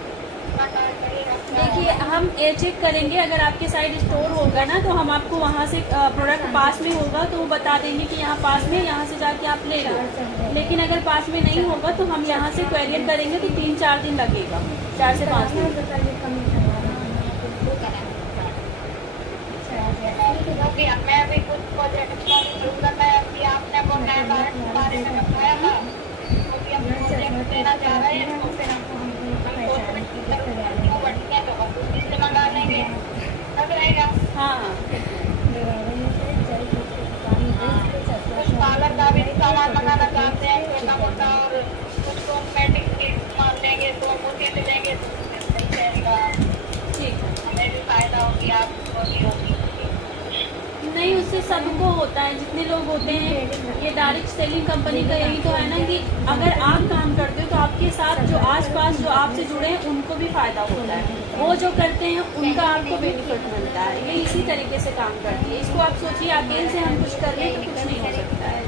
देखिए हम ये चेक करेंगे, अगर आपके साइड स्टोर होगा ना तो हम आपको वहाँ से प्रोडक्ट पास में होगा तो वो बता देंगे कि यहाँ पास में, यहाँ से जाके आप ले लो। लेकिन अगर पास में नहीं होगा तो हम यहाँ से क्वेरियर करेंगे तो 3-4 दिन लगेगा, 4 से 5 दिन। क्योंकि मैं अभी कुछ प्रोजेक्ट शुरू करना है, अभी आपने वो नए बारे में बताया था, क्योंकि हम प्रोजेक्ट देना चाह रहे हैं तो फिर हम सोच रहे हैं वो बढ़िया तो हम इससे मंगा लेंगे, तब रहेगा। हाँ हाँ कुछ पार्लर का भी सामान मंगाना चाहते हैं छोटा मोटा, और कुछ कॉस्मेटिक मान लेंगे तो हम उसे ले लेंगे तो सही रहेगा, ठीक है। हमें भी फायदा होगी, आपको भी होगी। नहीं उससे सबको होता है, जितने लोग होते हैं। ये डायरेक्ट सेलिंग कंपनी का यही तो है ना कि अगर आप काम करते हो तो आपके साथ जो आसपास जो आपसे जुड़े हैं उनको भी फायदा होता है, वो जो करते हैं उनका आपको बेनिफिट मिलता है। ये इसी तरीके से काम करती है। इसको आप सोचिए अकेले से हम कुछ कर रहे हैं तो कुछ नहीं हो सकता है।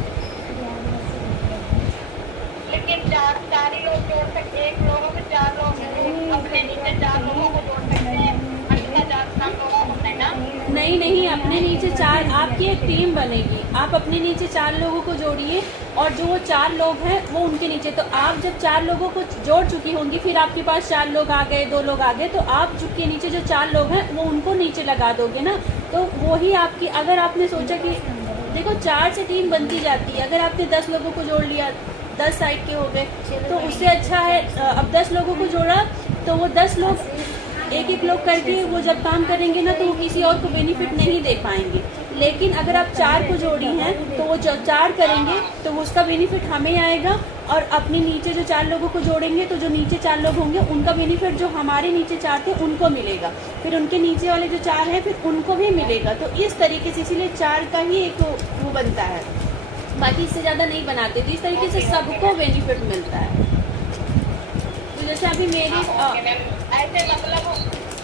लेकिन चार ही लोग जोड़ सकते, एक लोगों में 4 लोग अपने नीचे 4 लोगों को जोड़ सकते हैं, अन्य 4 लोगों को नहीं ना। नहीं अपने नीचे 4, आपकी एक टीम बनेगी, आप अपने नीचे 4 लोगों को जोड़िए और जो वो 4 लोग हैं वो उनके नीचे। तो आप जब 4 लोगों को जोड़ चुकी होंगी, फिर आपके पास 4 लोग आ गए, 2 लोग आ गए, तो आप के नीचे जो 4 लोग हैं वो उनको नीचे लगा दोगे ना, तो वही आपकी। अगर आपने सोचा कि देखो 4 से टीम बनती जाती है, अगर आपने 10 लोगों को जोड़ लिया, 10 साइड के हो गए, तो उससे अच्छा है अब 10 लोगों को जोड़ा तो वो 10 लोग एक लोग करके वो जब काम करेंगे ना तो वो किसी और को बेनिफिट नहीं दे पाएंगे। लेकिन अगर आप 4 को जोड़ी हैं तो वो 4 करेंगे तो उसका बेनिफिट हमें आएगा, और अपने नीचे जो 4 लोगों को जोड़ेंगे तो जो नीचे 4 लोग होंगे उनका बेनिफिट जो हमारे नीचे 4 थे उनको मिलेगा, फिर उनके नीचे वाले जो 4 हैं फिर उनको भी मिलेगा। तो इस तरीके से, इसीलिए 4 का ही एक वो बनता है, बाकी इससे ज़्यादा नहीं बनाते। तो इस तरीके से सबको बेनिफिट मिलता है। तो जैसे अभी मेरी ऐसे मतलब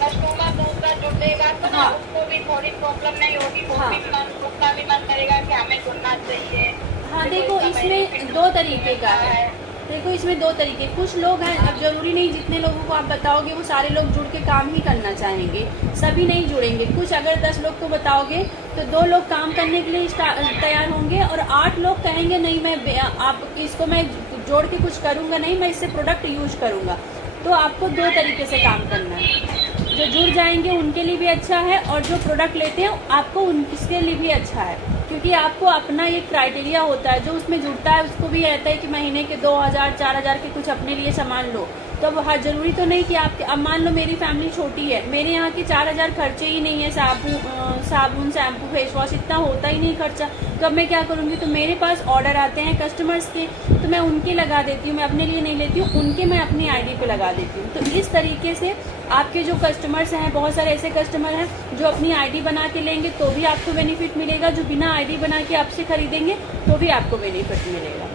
कस्टमर दूसरा जुड़ेगा तो ना उसको भी थोड़ी प्रॉब्लम नहीं होगी, वो भी उसका भी मन करेगा कि हमें जुड़ना चाहिए। हाँ देखो इसमें 2 तरीके का है। देखो इसमें 2 तरीके, कुछ लोग हैं, अब जरूरी नहीं जितने लोगों को आप बताओगे वो सारे लोग जुड़ के काम ही करना चाहेंगे, सभी नहीं जुड़ेंगे। कुछ अगर 10 लोग को बताओगे तो 2 लोग काम करने के लिए तैयार होंगे, और 8 लोग कहेंगे नहीं मैं आप इसको मैं जोड़ के कुछ करूँगा नहीं, मैं इससे प्रोडक्ट यूज करूँगा। तो आपको 2 तरीके से काम करना है। जो जुड़ जाएंगे उनके लिए भी अच्छा है, और जो प्रोडक्ट लेते हैं आपको उसके लिए भी अच्छा है, क्योंकि आपको अपना एक क्राइटेरिया होता है। जो उसमें जुड़ता है उसको भी रहता है कि महीने के 2000 4000 के कुछ अपने लिए सामान लो। तो अब हर ज़रूरी तो नहीं कि आप, अब मान लो मेरी फैमिली छोटी है, मेरे यहाँ के 4000 खर्चे ही नहीं है, साबुन शैम्पू फेस वॉश इतना होता ही नहीं खर्चा। तो अब मैं क्या करूँगी, तो मेरे पास ऑर्डर आते हैं कस्टमर्स के, तो मैं उनके लगा देती हूँ, मैं अपने लिए नहीं लेती हूँ, उनके मैं अपनी आईडी पे लगा देती हूँ। तो इस तरीके से आपके जो कस्टमर्स हैं, बहुत सारे ऐसे कस्टमर हैं जो अपनी आईडी बना के लेंगे तो भी आपको बेनिफिट मिलेगा, जो बिना आईडी बना के आपसे खरीदेंगे तो भी आपको बेनिफिट मिलेगा।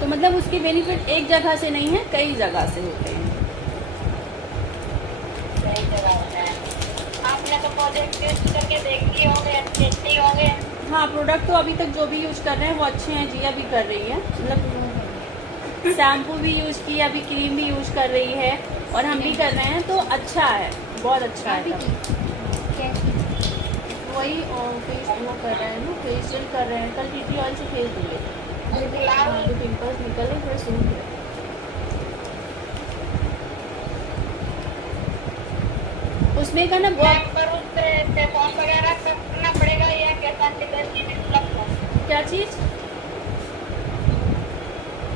तो मतलब उसके बेनिफिट एक जगह से नहीं है, कई जगह से होते हैं। सही जगह है। आपने तो प्रोजेक्ट टेस्ट करके देख लिए होंगे, अच्छे ही होंगे। हाँ प्रोडक्ट तो अभी तक जो भी यूज कर रहे हैं वो अच्छे हैं, जिया भी कर रही है, मतलब शैम्पू भी यूज की, अभी क्रीम भी यूज कर रही है, और हम भी कर रहे हैं, तो अच्छा है, बहुत अच्छा है। वही फेस वो कर रहे हैं ना, फेशियल कर रहे हैं, कल टी ऑयल से फेस दिए, जो पिंपल्स निकले फिर सूख गए। उसमें का ना पर उस पे फॉर्म वगैरह करना पड़ेगा या कैसा क्या चीज़,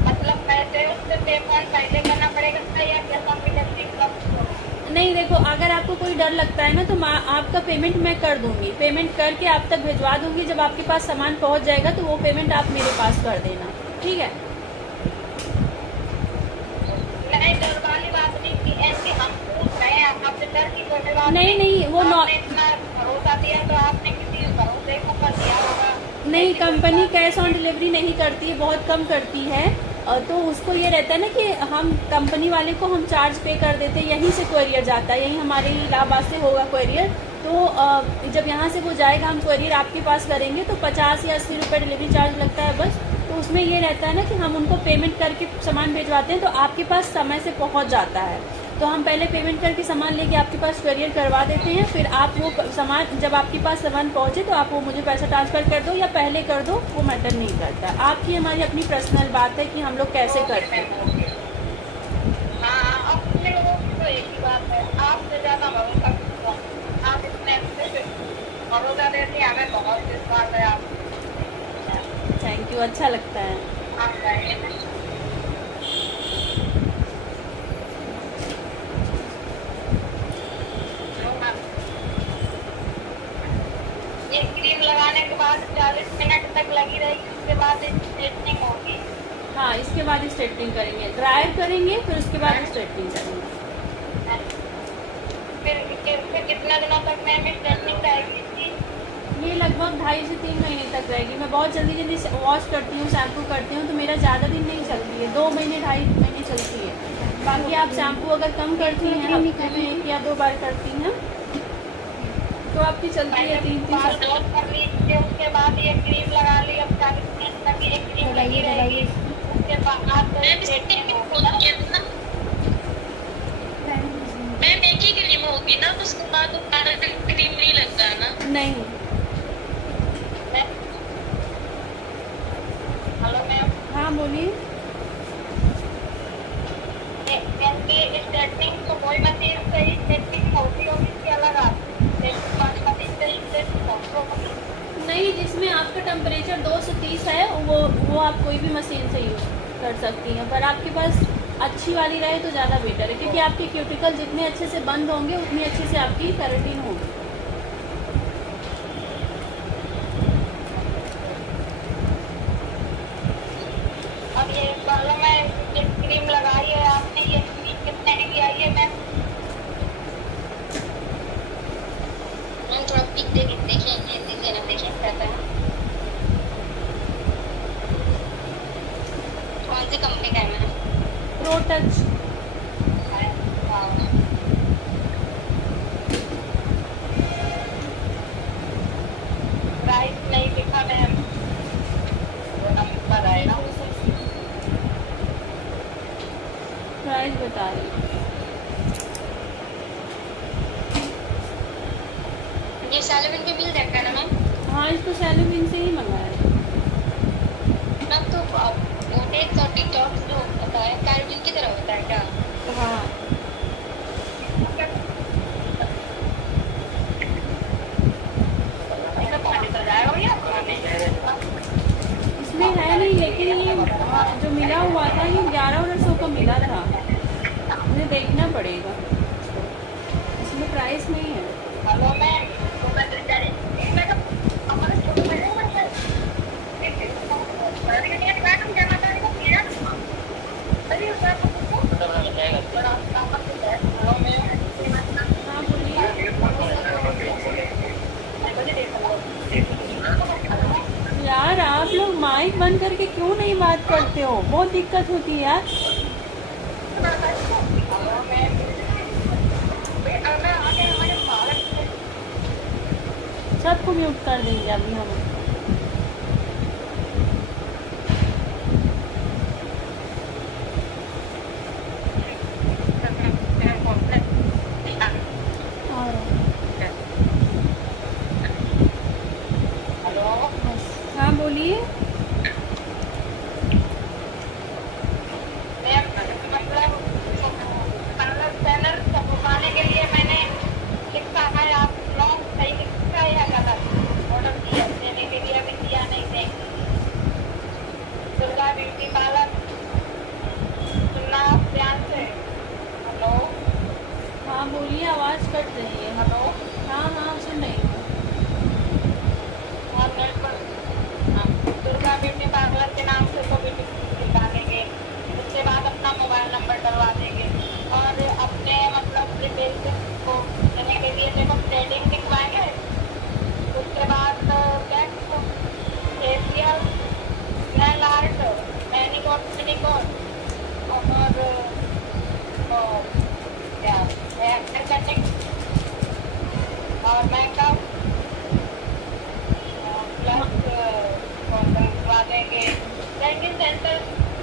मतलब पैसे उससे पेमेंट पहले करना पड़ेगा या कैसा नहीं देखो अगर आपको कोई डर लगता है ना तो आपका पेमेंट मैं कर दूंगी, पेमेंट करके आप तक भिजवा दूंगी। जब आपके पास सामान पहुंच जाएगा तो वो पेमेंट आप मेरे पास कर देना, ठीक है। नहीं डर वाली बात नहीं कि ऐसे हम पूछ रहे हैं, आपसे डर की कोई बात नहीं वो आपने इतना भरोसा दिया तो आपने किसी भरोसे को कर दिया होगा। नहीं, कंपनी कैश ऑन डिलीवरी नहीं करती है, बहुत कम करती है। तो उसको ये रहता है ना कि हम कंपनी वाले को हम चार्ज पे कर देते हैं, यहीं से कोरियर जाता है, यहीं हमारे इलाहाबाद से होगा कोरियर। तो जब यहाँ से वो जाएगा हम कोरियर आपके पास करेंगे तो 50 या 80 रुपये डिलीवरी चार्ज लगता है बस। तो उसमें ये रहता है ना कि हम उनको पेमेंट करके सामान भिजवाते हैं तो आपके पास समय से पहुँच जाता है। तो हम पहले पेमेंट करके सामान लेके आपके पास कोरियर करवा देते हैं, फिर आप वो सामान जब आपके पास सामान पहुँचे तो आप वो मुझे पैसा ट्रांसफ़र कर दो या पहले कर दो, वो मैटर नहीं करता। आपकी हमारी अपनी पर्सनल बात है कि हम लोग कैसे करते हैं। हाँ अपने लोगों की तो एक ही बात है, आपसे ज़्यादा भरोसा किसको, आप इतने अच्छे से भरोसा देती हैं, हमें बहुत विश्वास है आप। थैंक यू, अच्छा लगता है। आप जाइए ये क्रीम लगाने के बाद 40 मिनट तक लगी रहेगी, उसके बाद स्ट्रेटनिंग होगी। हाँ इसके बाद स्ट्रेटनिंग करेंगे, ड्रायर करेंगे फिर उसके बाद स्ट्रेटनिंग करेंगे। फिर कितना दिनों तक मैम स्ट्रेटनिंग रहेगी इसकी? ये लगभग 2.5 से 3 महीने तक रहेगी। मैं बहुत जल्दी वॉश करती हूँ, शैम्पू करती हूँ तो मेरा ज़्यादा दिन नहीं चलती है, 2 महीने 2.5 महीने चलती है। बाकी आप शैम्पू अगर कम करती हैं, हफ्ते में 1 या 2 बार करती हैं तो आपकी चलती है 3-3 बाल वॉश कर लीजिए, उसके बाद ये क्रीम लगा ली, अब 40 मिनट तक ये क्रीम लगी रहेगी, उसके बाद आप स्ट्रेटनिंग होगी ना। मैम एक ही क्रीम होगी ना, उसके बाद दोबारा क्रीम नहीं लगता ना? नहीं। Hello ma'am. हाँ बोलिए। स्ट्रेटनिंग तो कोई मशीन से ही स्ट्रेटनिंग होती होगी, इसके अलग आप मशीन से ही स्ट्रेटनिंग होगी? नहीं, जिसमें आपका टेम्परेचर 2 से 30 है वो आप कोई भी मशीन से यूज कर सकती हैं, पर आपके पास अच्छी वाली रहे तो ज़्यादा बेटर है, क्योंकि आपके क्यूटिकल जितने अच्छे से बंद होंगे उतनी अच्छे से आपकी केराटिन होगी। Pro touch. प्राइस नहीं लिखा मैम, वो नंबर आएगा। प्राइस बता रही हूँ। ये सैलविन के मिल जाएगा ना मैम? हाँ, इसको सैलविन से ही मंगाया है। मैम तो बोटेक्स और डिटॉक्स जो होता है कैरविन की तरह होता है क्या? हाँ, इसमें है नहीं, लेकिन ये जो मिला हुआ था ये 1100 का मिला था। मुझे देखना पड़ेगा, इसमें प्राइस नहीं है। हेलो मैम, हाँ बोलिए। यार आप लोग माइक बंद करके क्यों नहीं बात करते हो? बहुत दिक्कत होती है यार। सबको म्यूट कर देंगे अभी हम। और हेलो हाँ बोलिए। मैम, मतलब कलर पैनल छपवाने के लिए मैंने लिखा है, आप लॉन्ग सही लिखा है या गलत ऑर्डर दिया, देने के लिए अभी दिया नहीं देंगे। दुर्गा ब्यूटी पार्लर सुनना ध्यान से। हेलो हाँ बोलिए, आवाज़ कट रही है। हेलो, हाँ हाँ सुन रही हूँ। हाँ नेट पर दुर्गा ब्यूटी पार्लर के नाम से तो ब्यूटी डालेंगे, उसके बाद अपना मोबाइल नंबर डलवा देंगे और अपने मतलब रिटेल को देने के लिए देखो थ्रेडिंग दिखवाएंगे, उसके बाद wax, facial, nail art, manicure pedicure और क्या हेयर कटिंग और मेकअप प्लस करवा देंगे। ट्रेनिंग सेंटर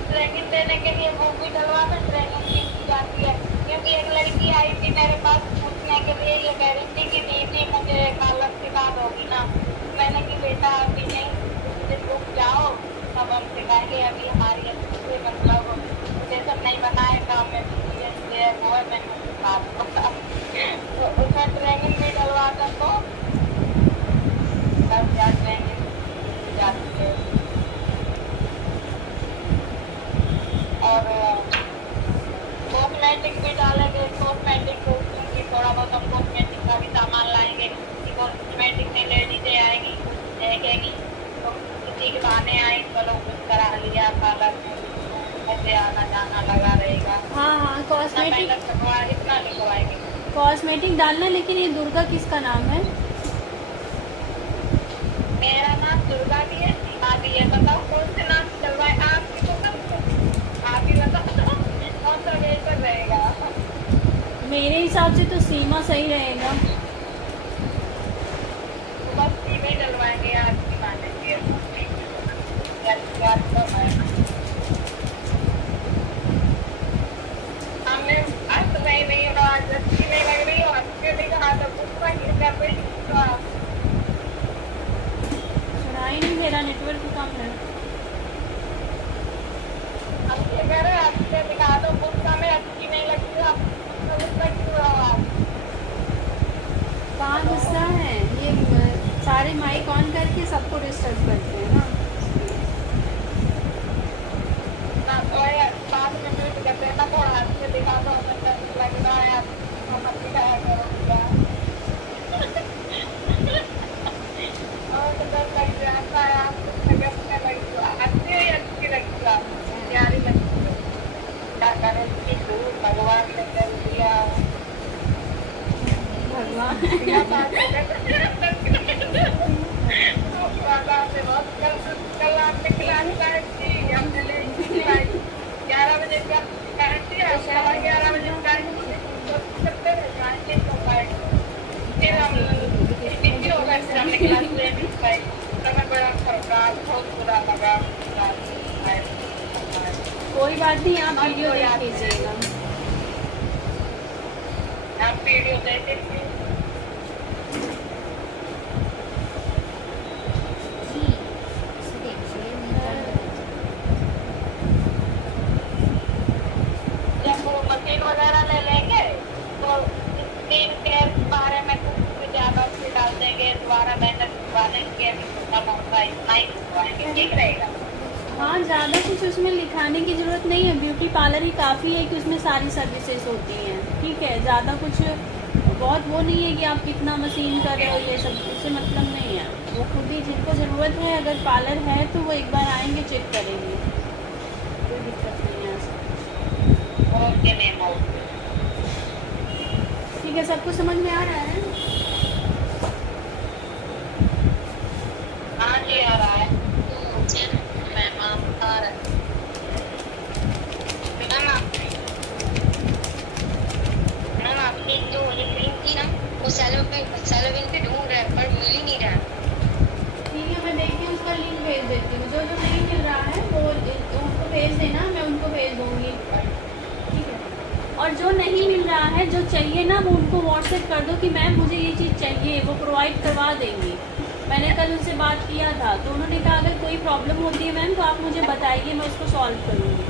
ट्रेनिंग देने के लिए वो भी डलवा दें, ट्रेनिंग की जाती है। क्योंकि एक लड़की आई थी मेरे पास पूछने के लिए, ये गारंटी की दी थी मुझे पार्लर सिखा दोगी ना? मैंने कि बेटा अभी नहीं, कुछ दिन रुक जाओ तब हम सिखाएंगे। अभी हमारी अच्छी मतलब जैसा नहीं बनाएगा मैं वो है, मैंने सिखा दूँगा। तो उसमें ट्रेनिंग भी डलवा दें तो तब क्या ट्रेनिंग जाती है। और कॉस्मेटिक भी डालेंगे, कॉस्मेटिक क्योंकि थोड़ा बहुत हम कॉस्मेटिक का भी सामान लाएंगे। कॉस्मेटिक में लेडीजें आएंगी, देखेंगी तो किसी के बहाने आए, चलो कुछ करा लिया पार्लर में, ऐसे आना जाना लगा रहेगा। हाँ हाँ, कॉस्मेटिक इतना लिखवाएंगे। कॉस्मेटिक डालना, लेकिन ये दुर्गा किसका नाम है? मेरा नाम दुर्गा भी है, सीमा भी है। बताओ कौन से नाम चलवाए आपकी? तो आप ही बताओ कौन सा बेहतर रहेगा। मेरे हिसाब से तो सीमा सही रहेगा। तो बस सीधे डलवाएंगे आपकी माने की हमने आज तो नहीं हो रहा, आज अच्छी नहीं लग रही हो, अच्छी नहीं कहा तो पूछना कि कर रही तो आप सुनाई नहीं, मेरा नेटवर्क कम है। अच्छे कह रहे अच्छे दिखा दो, गुस्सा में अच्छी नहीं लगती आप गुस्सा क्यों रहो आप? कहाँ गुस्सा है? ये सारे माइक ऑन करके सबको डिस्टर्ब करते हैं ना। ना तो ये बाद में म्यूट करते हैं ना, थोड़ा अच्छे दिखा दो, हमें लग रहा है आप हम दिखाया करो क्या। और तो डर लग जाता है, आप कुछ लगने लगती हो, अच्छी लगती हो, आप प्यारी लगती हो। क्या करें, इतनी दूर भगवान ने कर दिया। भगवान क्या बात है? कल आपने खिलानी थी, हमने ले 11 बजे गारंटी है, 11:15 बजे गारंटी तो सकते हैं गारंटी तो फिर हम बिजी हो गए, फिर हमने क्लास ले ली भाई, हमें बड़ा खराब बहुत बुरा लगा। कोई बात नहीं, आप वीडियो देख लीजिएगा। आप वीडियो देख लीजिए। जी इसे देखिए मेरा जब वो मशीन वगैरह ले लेंगे तो स्क्रीन के बारे में कुछ ज्यादा उससे डाल देंगे, दोबारा मेहनत करवाने के खत्म होगा, इतना ही करवाएंगे, ठीक रहेगा। हाँ, ज़्यादा कुछ उसमें लिखाने की ज़रूरत नहीं है। ब्यूटी पार्लर ही काफ़ी है कि उसमें सारी सर्विसेज होती हैं, ठीक है। ज़्यादा कुछ बहुत वो नहीं है कि आप कितना मशीन कर रहे हो, ये सब उससे मतलब नहीं है। वो खुद ही जिनको ज़रूरत है, अगर पार्लर है तो वो एक बार आएंगे, चेक करेंगे, कोई दिक्कत नहीं है ऐसा। Okay ma'am, okay. ठीक है, सबको समझ में आ रहा है? हाँ जी आ रहा है। मैम आप आ रहा है। मैम आपने जो ये क्रीम थी ना, वो सैलोविन पे ढूंढ रहा है पर मिल ही नहीं रहा है। ठीक है, मैं देखती हूँ, उसका लिंक भेज देती हूँ। जो जो नहीं मिल रहा है वो उनको भेज देना, मैं उनको भेज दूँगी, ठीक है। और जो नहीं मिल रहा है, जो चाहिए ना, वो उनको व्हाट्सएप कर दो कि मैम मुझे ये चीज़ चाहिए, वो प्रोवाइड करवा देंगी। मैंने कल उनसे बात किया था तो उन्होंने कहा अगर कोई प्रॉब्लम होती है मैम तो आप मुझे बताइए, मैं उसको सॉल्व करूँगी।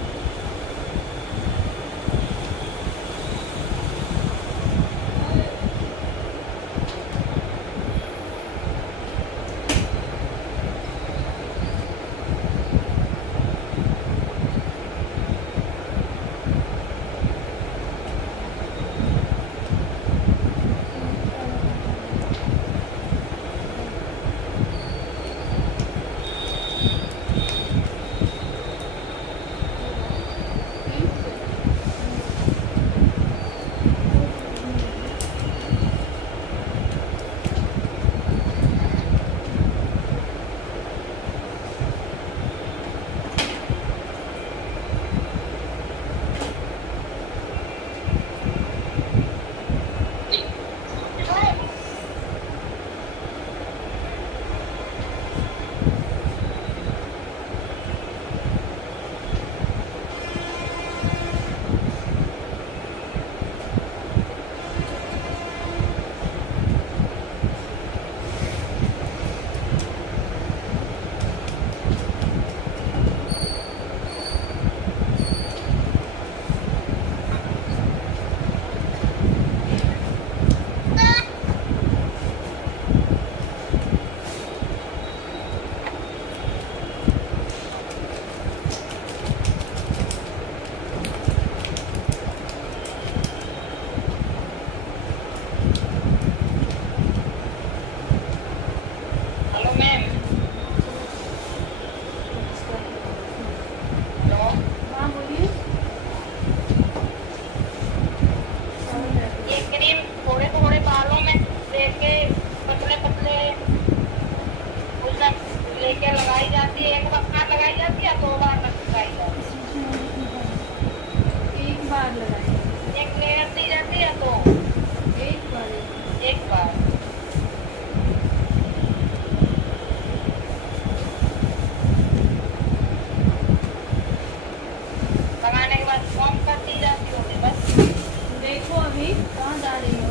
Hello ma'am. हेलो। हाँ बोलिए। ये क्रीम थोड़े थोड़े बालों में लेके पतले पतले उसमें लेके लगाई जाती है, एक बार लगाई जाती है, 2 बार लगाई जाती एक बार लगाएंगे, है। एक लेयर दी जाती है तो एक बार। एक बार। लगाने के बाद कम कर दी जाती होगी बस। देखो अभी कहाँ जा रही हो?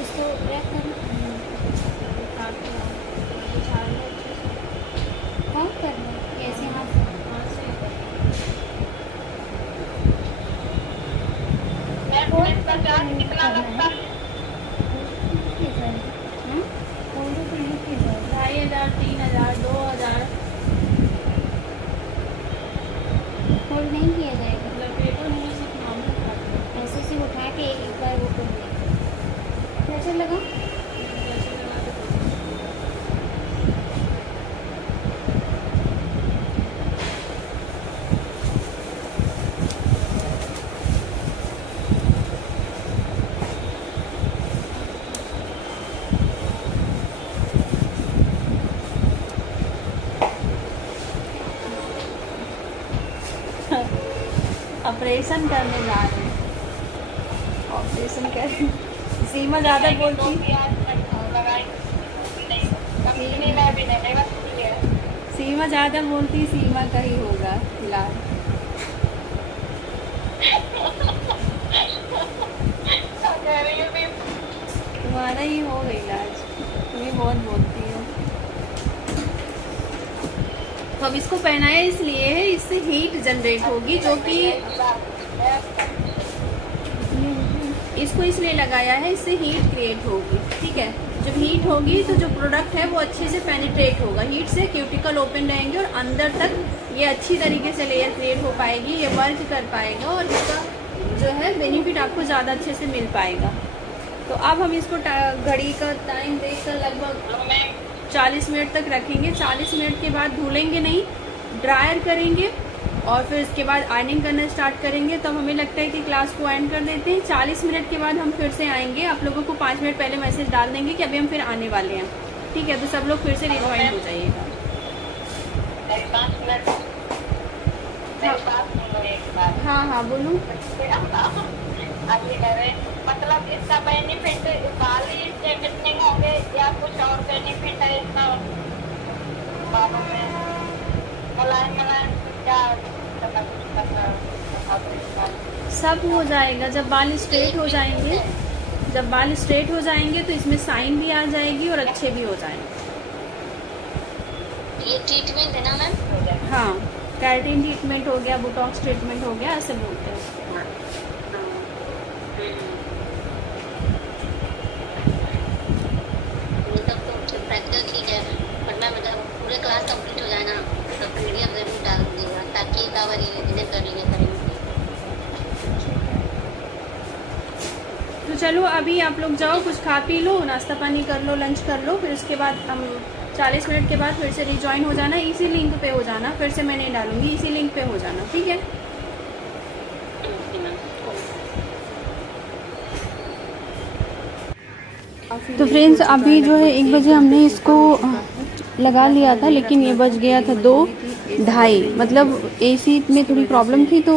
इसको रैप करना कौन करना कैसे हाथ से मैम इसका चार्ज कितना लगता है? हाँ 2500, 3000, 2000। होल्ड नहीं किया जाएगा, लपेटो नहीं, सिर्फ नॉर्मल काटो। ऐसे से उठा के एक बार वो कर देगा। प्रेशर लगाओ। जैसे लगा दो। ऑपरेशन करने जा रहे हैं, ऑपरेशन कर। सीमा ज़्यादा बोलती, सीमा ज़्यादा बोलती, सीमा का ही होगा इलाज। तुम्हारा ही होगा इलाज, तुम्हें बहुत बोलती हो। तो अब इसको पहनाया इसलिए है, इससे हीट जनरेट होगी, जो कि इसको इसलिए लगाया है, इससे हीट क्रिएट होगी। ठीक है, जब हीट होगी तो जो प्रोडक्ट है वो अच्छे से पेनिट्रेट होगा। हीट से क्यूटिकल ओपन रहेंगे और अंदर तक ये अच्छी तरीके से लेयर क्रिएट हो पाएगी, ये वर्क कर पाएगा और इसका जो है बेनिफिट आपको ज़्यादा अच्छे से मिल पाएगा। तो अब हम इसको घड़ी का टाइम देखकर लगभग 40 मिनट तक रखेंगे। 40 मिनट के बाद धुलेंगे नहीं, ड्रायर करेंगे और फिर इसके बाद आयरनिंग करना स्टार्ट करेंगे। तो हमें लगता है कि क्लास को एंड कर देते हैं। 40 मिनट के बाद हम फिर से आएंगे। आप लोगों को 5 मिनट पहले मैसेज डाल देंगे कि अभी हम फिर आने वाले हैं। ठीक है, तो सब लोग फिर से रिजॉइन हो जाइएगा। हाँ हाँ बोलूँ। मतलब इसका बेनिफिट बाल ही स्ट्रेटनिंग होंगे या कुछ और बेनिफिट है इसका बालों में? मुलायम क्या सब हो जाएगा जब बाल स्ट्रेट हो जाएंगे। जब बाल स्ट्रेट हो जाएंगे तो इसमें साइन भी आ जाएगी और अच्छे भी हो जाएंगे। ये ट्रीटमेंट है ना मैम? हाँ, केराटिन ट्रीटमेंट हो गया, बोटॉक्स ट्रीटमेंट हो गया, ऐसे बोलते हैं उसको। प्रैक्टिकल ठीक है, पर मैं मतलब पूरे क्लास कंप्लीट हो जाए ना तो पीडीएफ जरूर डाल दीजिएगा ताकि एक बार ये विजिट कर लीजिए करेंगे। तो चलो अभी आप लोग जाओ, कुछ खा पी लो, नाश्ता पानी कर लो, लंच कर लो, फिर उसके बाद हम 40 मिनट के बाद फिर से रिजॉइन हो जाना। इसी लिंक पे हो जाना, फिर से मैं नहीं डालूंगी, इसी लिंक पे हो जाना। ठीक है, तो फ्रेंड्स अभी जो है 1 बजे हमने इसको लगा लिया था, लेकिन ये बज गया था 2:30। मतलब एसी में थोड़ी प्रॉब्लम थी तो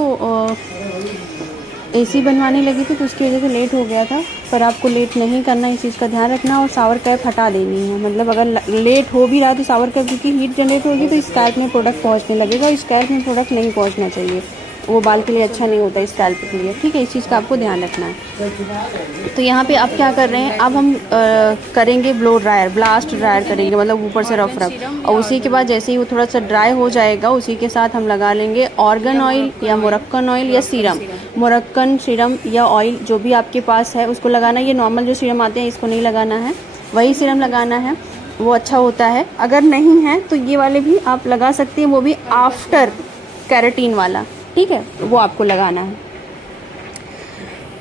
एसी बनवाने लगी थी, तो उसकी वजह से लेट हो गया था। पर आपको लेट नहीं करना, इस चीज़ का ध्यान रखना और शावर कैप हटा देनी है। मतलब अगर लेट हो भी रहा तो शावर कैप, क्योंकि हीट जनरेट होगी तो स्कैल्प में प्रोडक्ट पहुंचने लगेगा और स्कैल्प में प्रोडक्ट नहीं पहुंचना चाहिए, वो बाल के लिए अच्छा नहीं होता स्कैल्प के लिए। ठीक है, इस चीज़ का आपको ध्यान रखना है। तो यहाँ पे अब क्या कर रहे हैं, अब हम करेंगे ब्लो ड्रायर, ब्लास्ट ड्रायर करेंगे, मतलब ऊपर से रफ और उसी के बाद जैसे ही वो थोड़ा सा ड्राई हो जाएगा उसी के साथ हम लगा लेंगे ऑर्गन ऑयल या मोरक्कन ऑयल या सीरम। मोरक्कन सीरम या ऑयल जो भी आपके पास है उसको लगाना। ये नॉर्मल जो सीरम आते हैं इसको नहीं लगाना है, वही सीरम लगाना है, वो अच्छा होता है। अगर नहीं है तो ये वाले भी आप लगा सकते हैं, वो भी आफ्टर केराटिन वाला। ठीक है, वो आपको लगाना है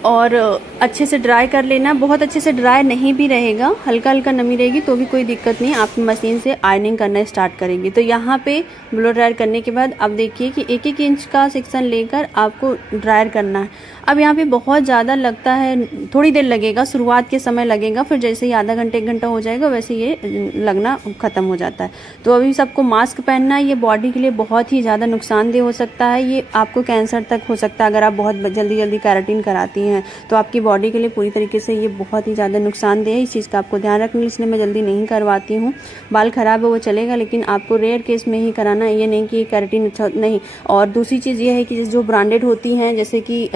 और अच्छे से ड्राई कर लेना। बहुत अच्छे से ड्राई नहीं भी रहेगा, हल्का हल्का नमी रहेगी तो भी कोई दिक्कत नहीं, आप मशीन से आयरनिंग करना स्टार्ट करेंगे। तो यहाँ पे ब्लो ड्रायर करने के बाद अब देखिए कि 1-1 इंच का सेक्शन लेकर आपको ड्रायर करना है। अब यहाँ पे बहुत ज़्यादा लगता है, थोड़ी देर लगेगा, शुरुआत के समय लगेगा, फिर जैसे ही आधा घंटे 1 घंटा हो जाएगा वैसे ये लगना ख़त्म हो जाता है। तो अभी सबको मास्क पहनना है, ये बॉडी के लिए बहुत ही ज़्यादा नुकसानदेह हो सकता है, ये आपको कैंसर तक हो सकता है। अगर आप बहुत जल्दी जल्दी केराटिन कराती हैं तो आपकी बॉडी के लिए पूरी तरीके से ये बहुत ही ज़्यादा नुकसानदेह है। इस चीज़ का आपको ध्यान रखना, इसलिए मैं जल्दी नहीं करवाती हूँ। बाल ख़राब है वो चलेगा, लेकिन आपको रेयर केस में ही कराना है, ये नहीं कि केराटिन अच्छा नहीं। और दूसरी चीज़ ये है कि जो ब्रांडेड होती हैं जैसे कि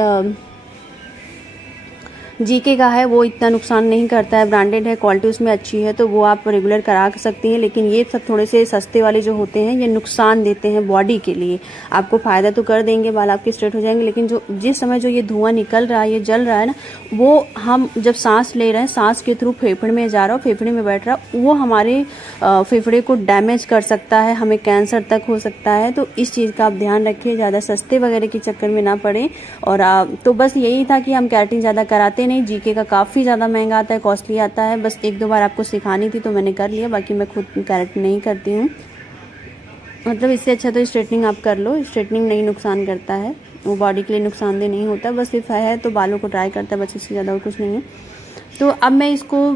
जीके का है वो इतना नुकसान नहीं करता है, ब्रांडेड है, क्वालिटी उसमें अच्छी है, तो वो आप रेगुलर करा सकती हैं। लेकिन ये सब थोड़े से सस्ते वाले जो होते हैं ये नुकसान देते हैं बॉडी के लिए। आपको फ़ायदा तो कर देंगे, बाल आपके स्ट्रेट हो जाएंगे, लेकिन जो जिस समय जो ये धुआं निकल रहा है, ये जल रहा है ना, वो हम जब सांस ले रहे हैं, सांस के थ्रू फेफड़े में जा रहा है, फेफड़े में बैठ रहा है, वो हमारे फेफड़े को डैमेज कर सकता है, हमें कैंसर तक हो सकता है। तो इस चीज़ का आप ध्यान रखिए, ज़्यादा सस्ते वगैरह के चक्कर में ना पड़े। और तो बस यही था कि हम केराटिन ज़्यादा कराते नहीं, जीके का काफ़ी ज़्यादा महंगा आता है, कॉस्टली आता है। बस 1-2 बार आपको सिखानी थी तो मैंने कर लिया, बाकी मैं खुद केराटिन नहीं करती हूँ। मतलब इससे अच्छा तो स्ट्रेटनिंग आप कर लो, स्ट्रेटनिंग नहीं नुकसान करता है, वो बॉडी के लिए नुकसानदेह नहीं होता, बस सिर्फ है तो बालों को ड्राई करता है, बस इससे ज़्यादा और कुछ नहीं है। तो अब मैं इसको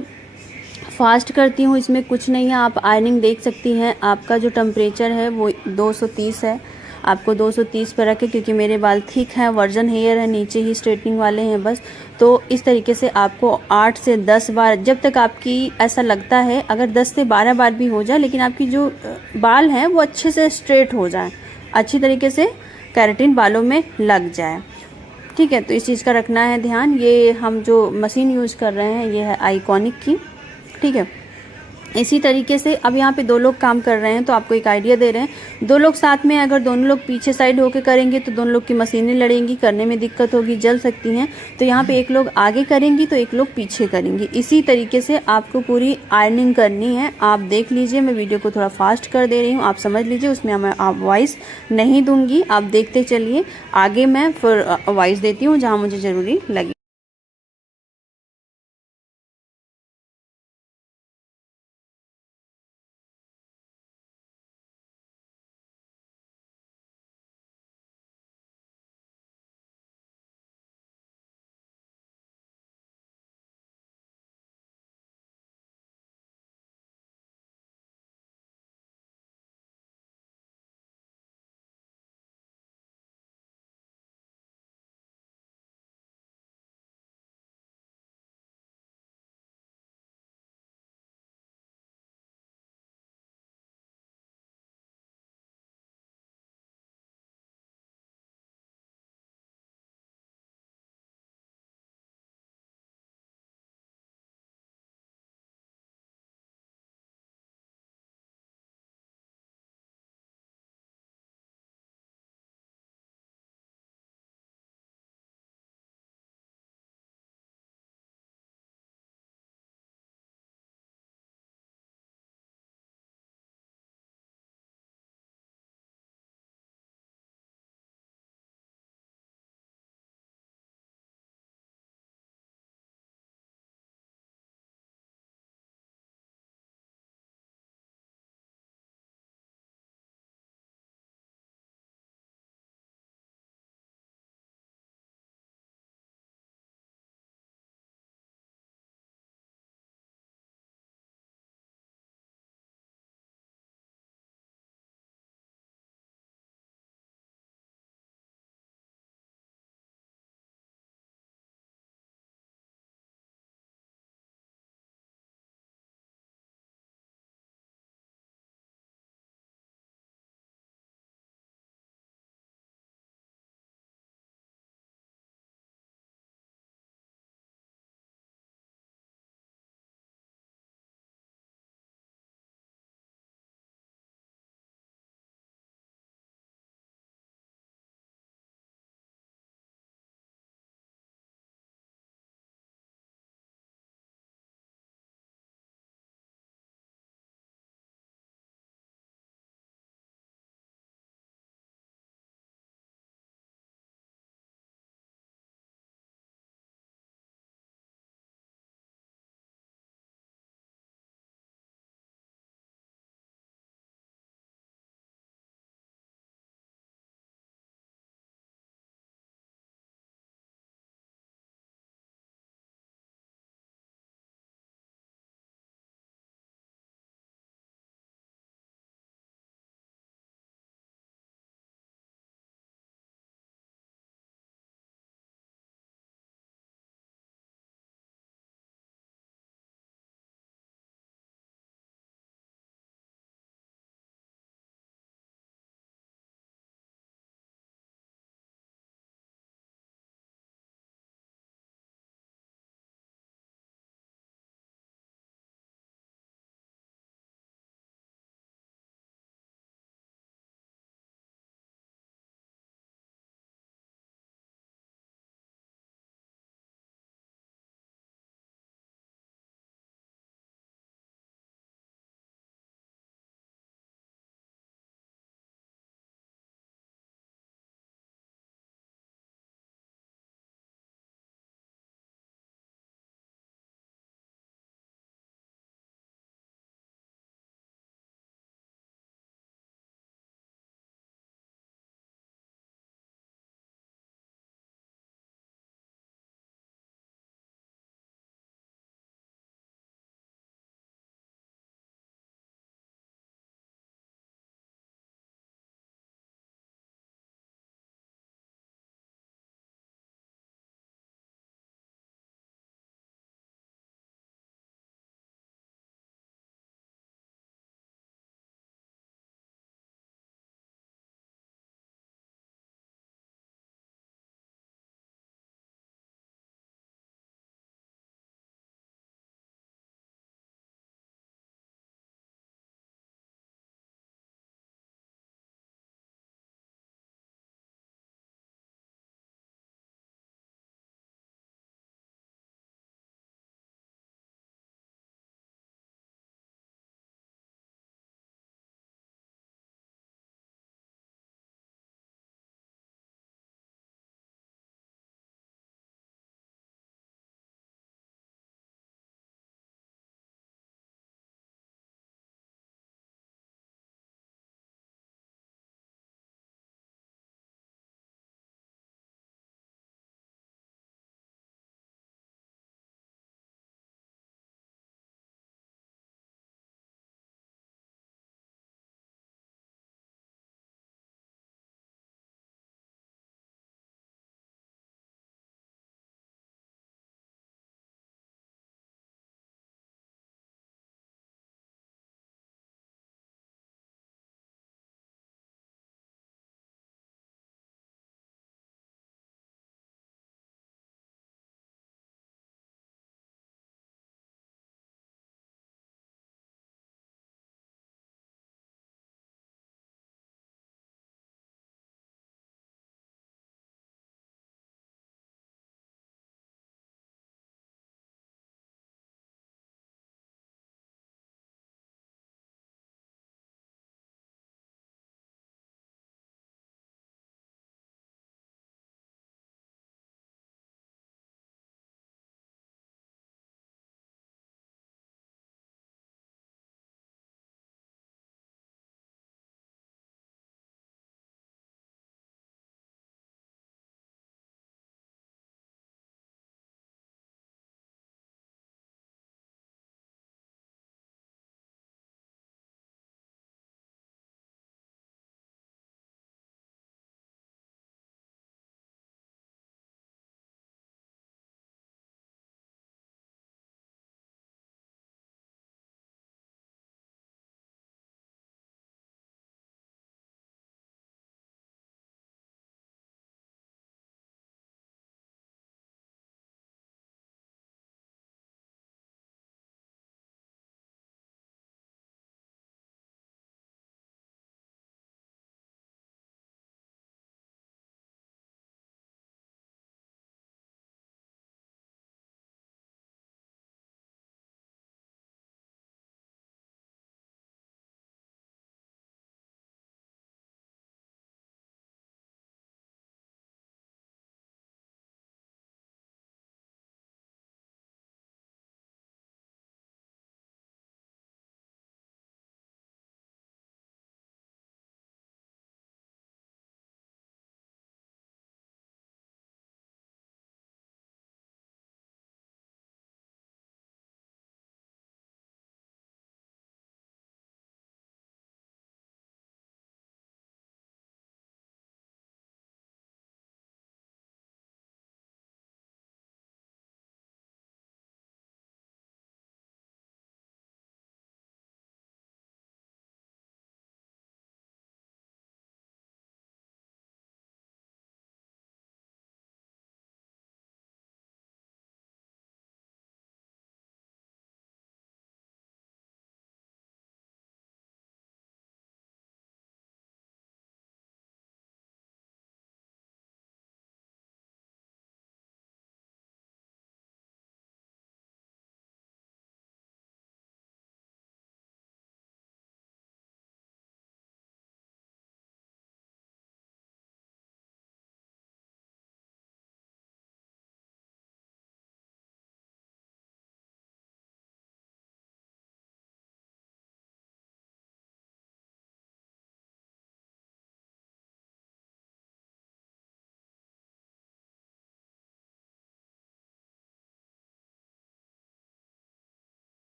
फास्ट करती हूँ, इसमें कुछ नहीं है। आप आयरनिंग देख सकती हैं, आपका जो टेम्परेचर है वो 230 है। आपको 230 पर रखे, क्योंकि मेरे बाल थिक हैं, वर्जन हेयर है, नीचे ही स्ट्रेटनिंग वाले हैं बस। तो इस तरीके से आपको 8 से 10 बार, जब तक आपकी ऐसा लगता है, अगर 10 से 12 बार भी हो जाए, लेकिन आपकी जो बाल हैं वो अच्छे से स्ट्रेट हो जाए, अच्छी तरीके से केराटिन बालों में लग जाए। ठीक है, तो इस चीज़ का रखना है ध्यान। ये हम जो मशीन यूज़ कर रहे हैं ये है आइकॉनिक की। ठीक है, इसी तरीके से अब यहाँ पे 2 लोग काम कर रहे हैं, तो आपको एक आइडिया दे रहे हैं। 2 लोग साथ में, अगर दोनों लोग पीछे साइड होके करेंगे तो दोनों लोग की मशीनें लड़ेंगी, करने में दिक्कत होगी, जल सकती हैं। तो यहाँ पे एक लोग आगे करेंगी तो एक लोग पीछे करेंगी। इसी तरीके से आपको पूरी आयरनिंग करनी है। आप देख लीजिए, मैं वीडियो को थोड़ा फास्ट कर दे रही हूँ, आप समझ लीजिए, उसमें मैं आप वॉइस नहीं दूंगी, आप देखते चलिए। आगे मैं फिर वॉइस देती हूँ जहाँ मुझे ज़रूरी लगे।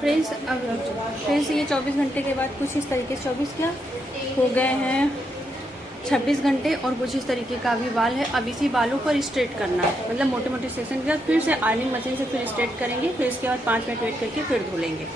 फ्रेंड्स ये 24 घंटे के बाद कुछ इस तरीके से 24 क्या हो गए हैं 26 घंटे और कुछ इस तरीके का भी बाल है। अब इसी बालों पर स्ट्रेट करना है, मतलब मोटे मोटे सेक्शन के बाद फिर से आयरनिंग मशीन से फिर स्ट्रेट करेंगे। फिर इसके बाद 5 मिनट वेट करके फिर धो लेंगे।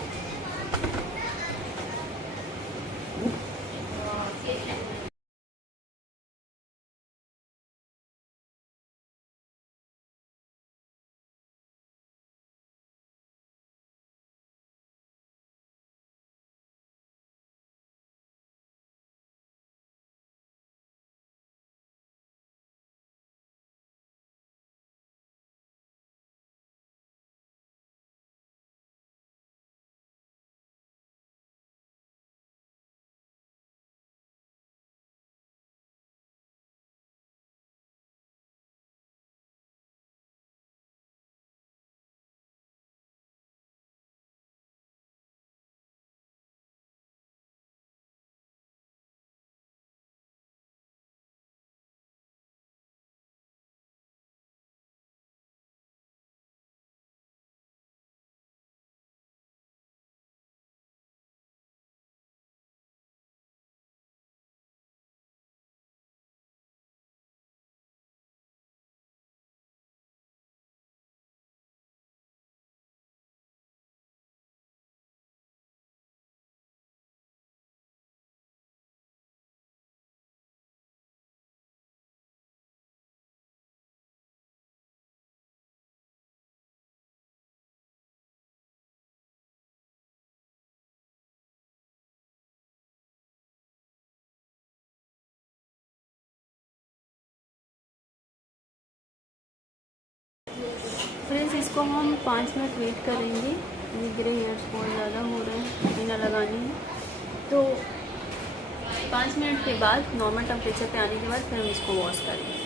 फ्रेंड्स इसको हम 5 मिनट वेट करेंगे। ये ग्रे हेयर्स बहुत ज़्यादा हो रहे हैं, पसीना लगानी है। तो 5 मिनट के बाद नॉर्मल टेम्परेचर पे आने के बाद फिर हम इसको वॉश करेंगे।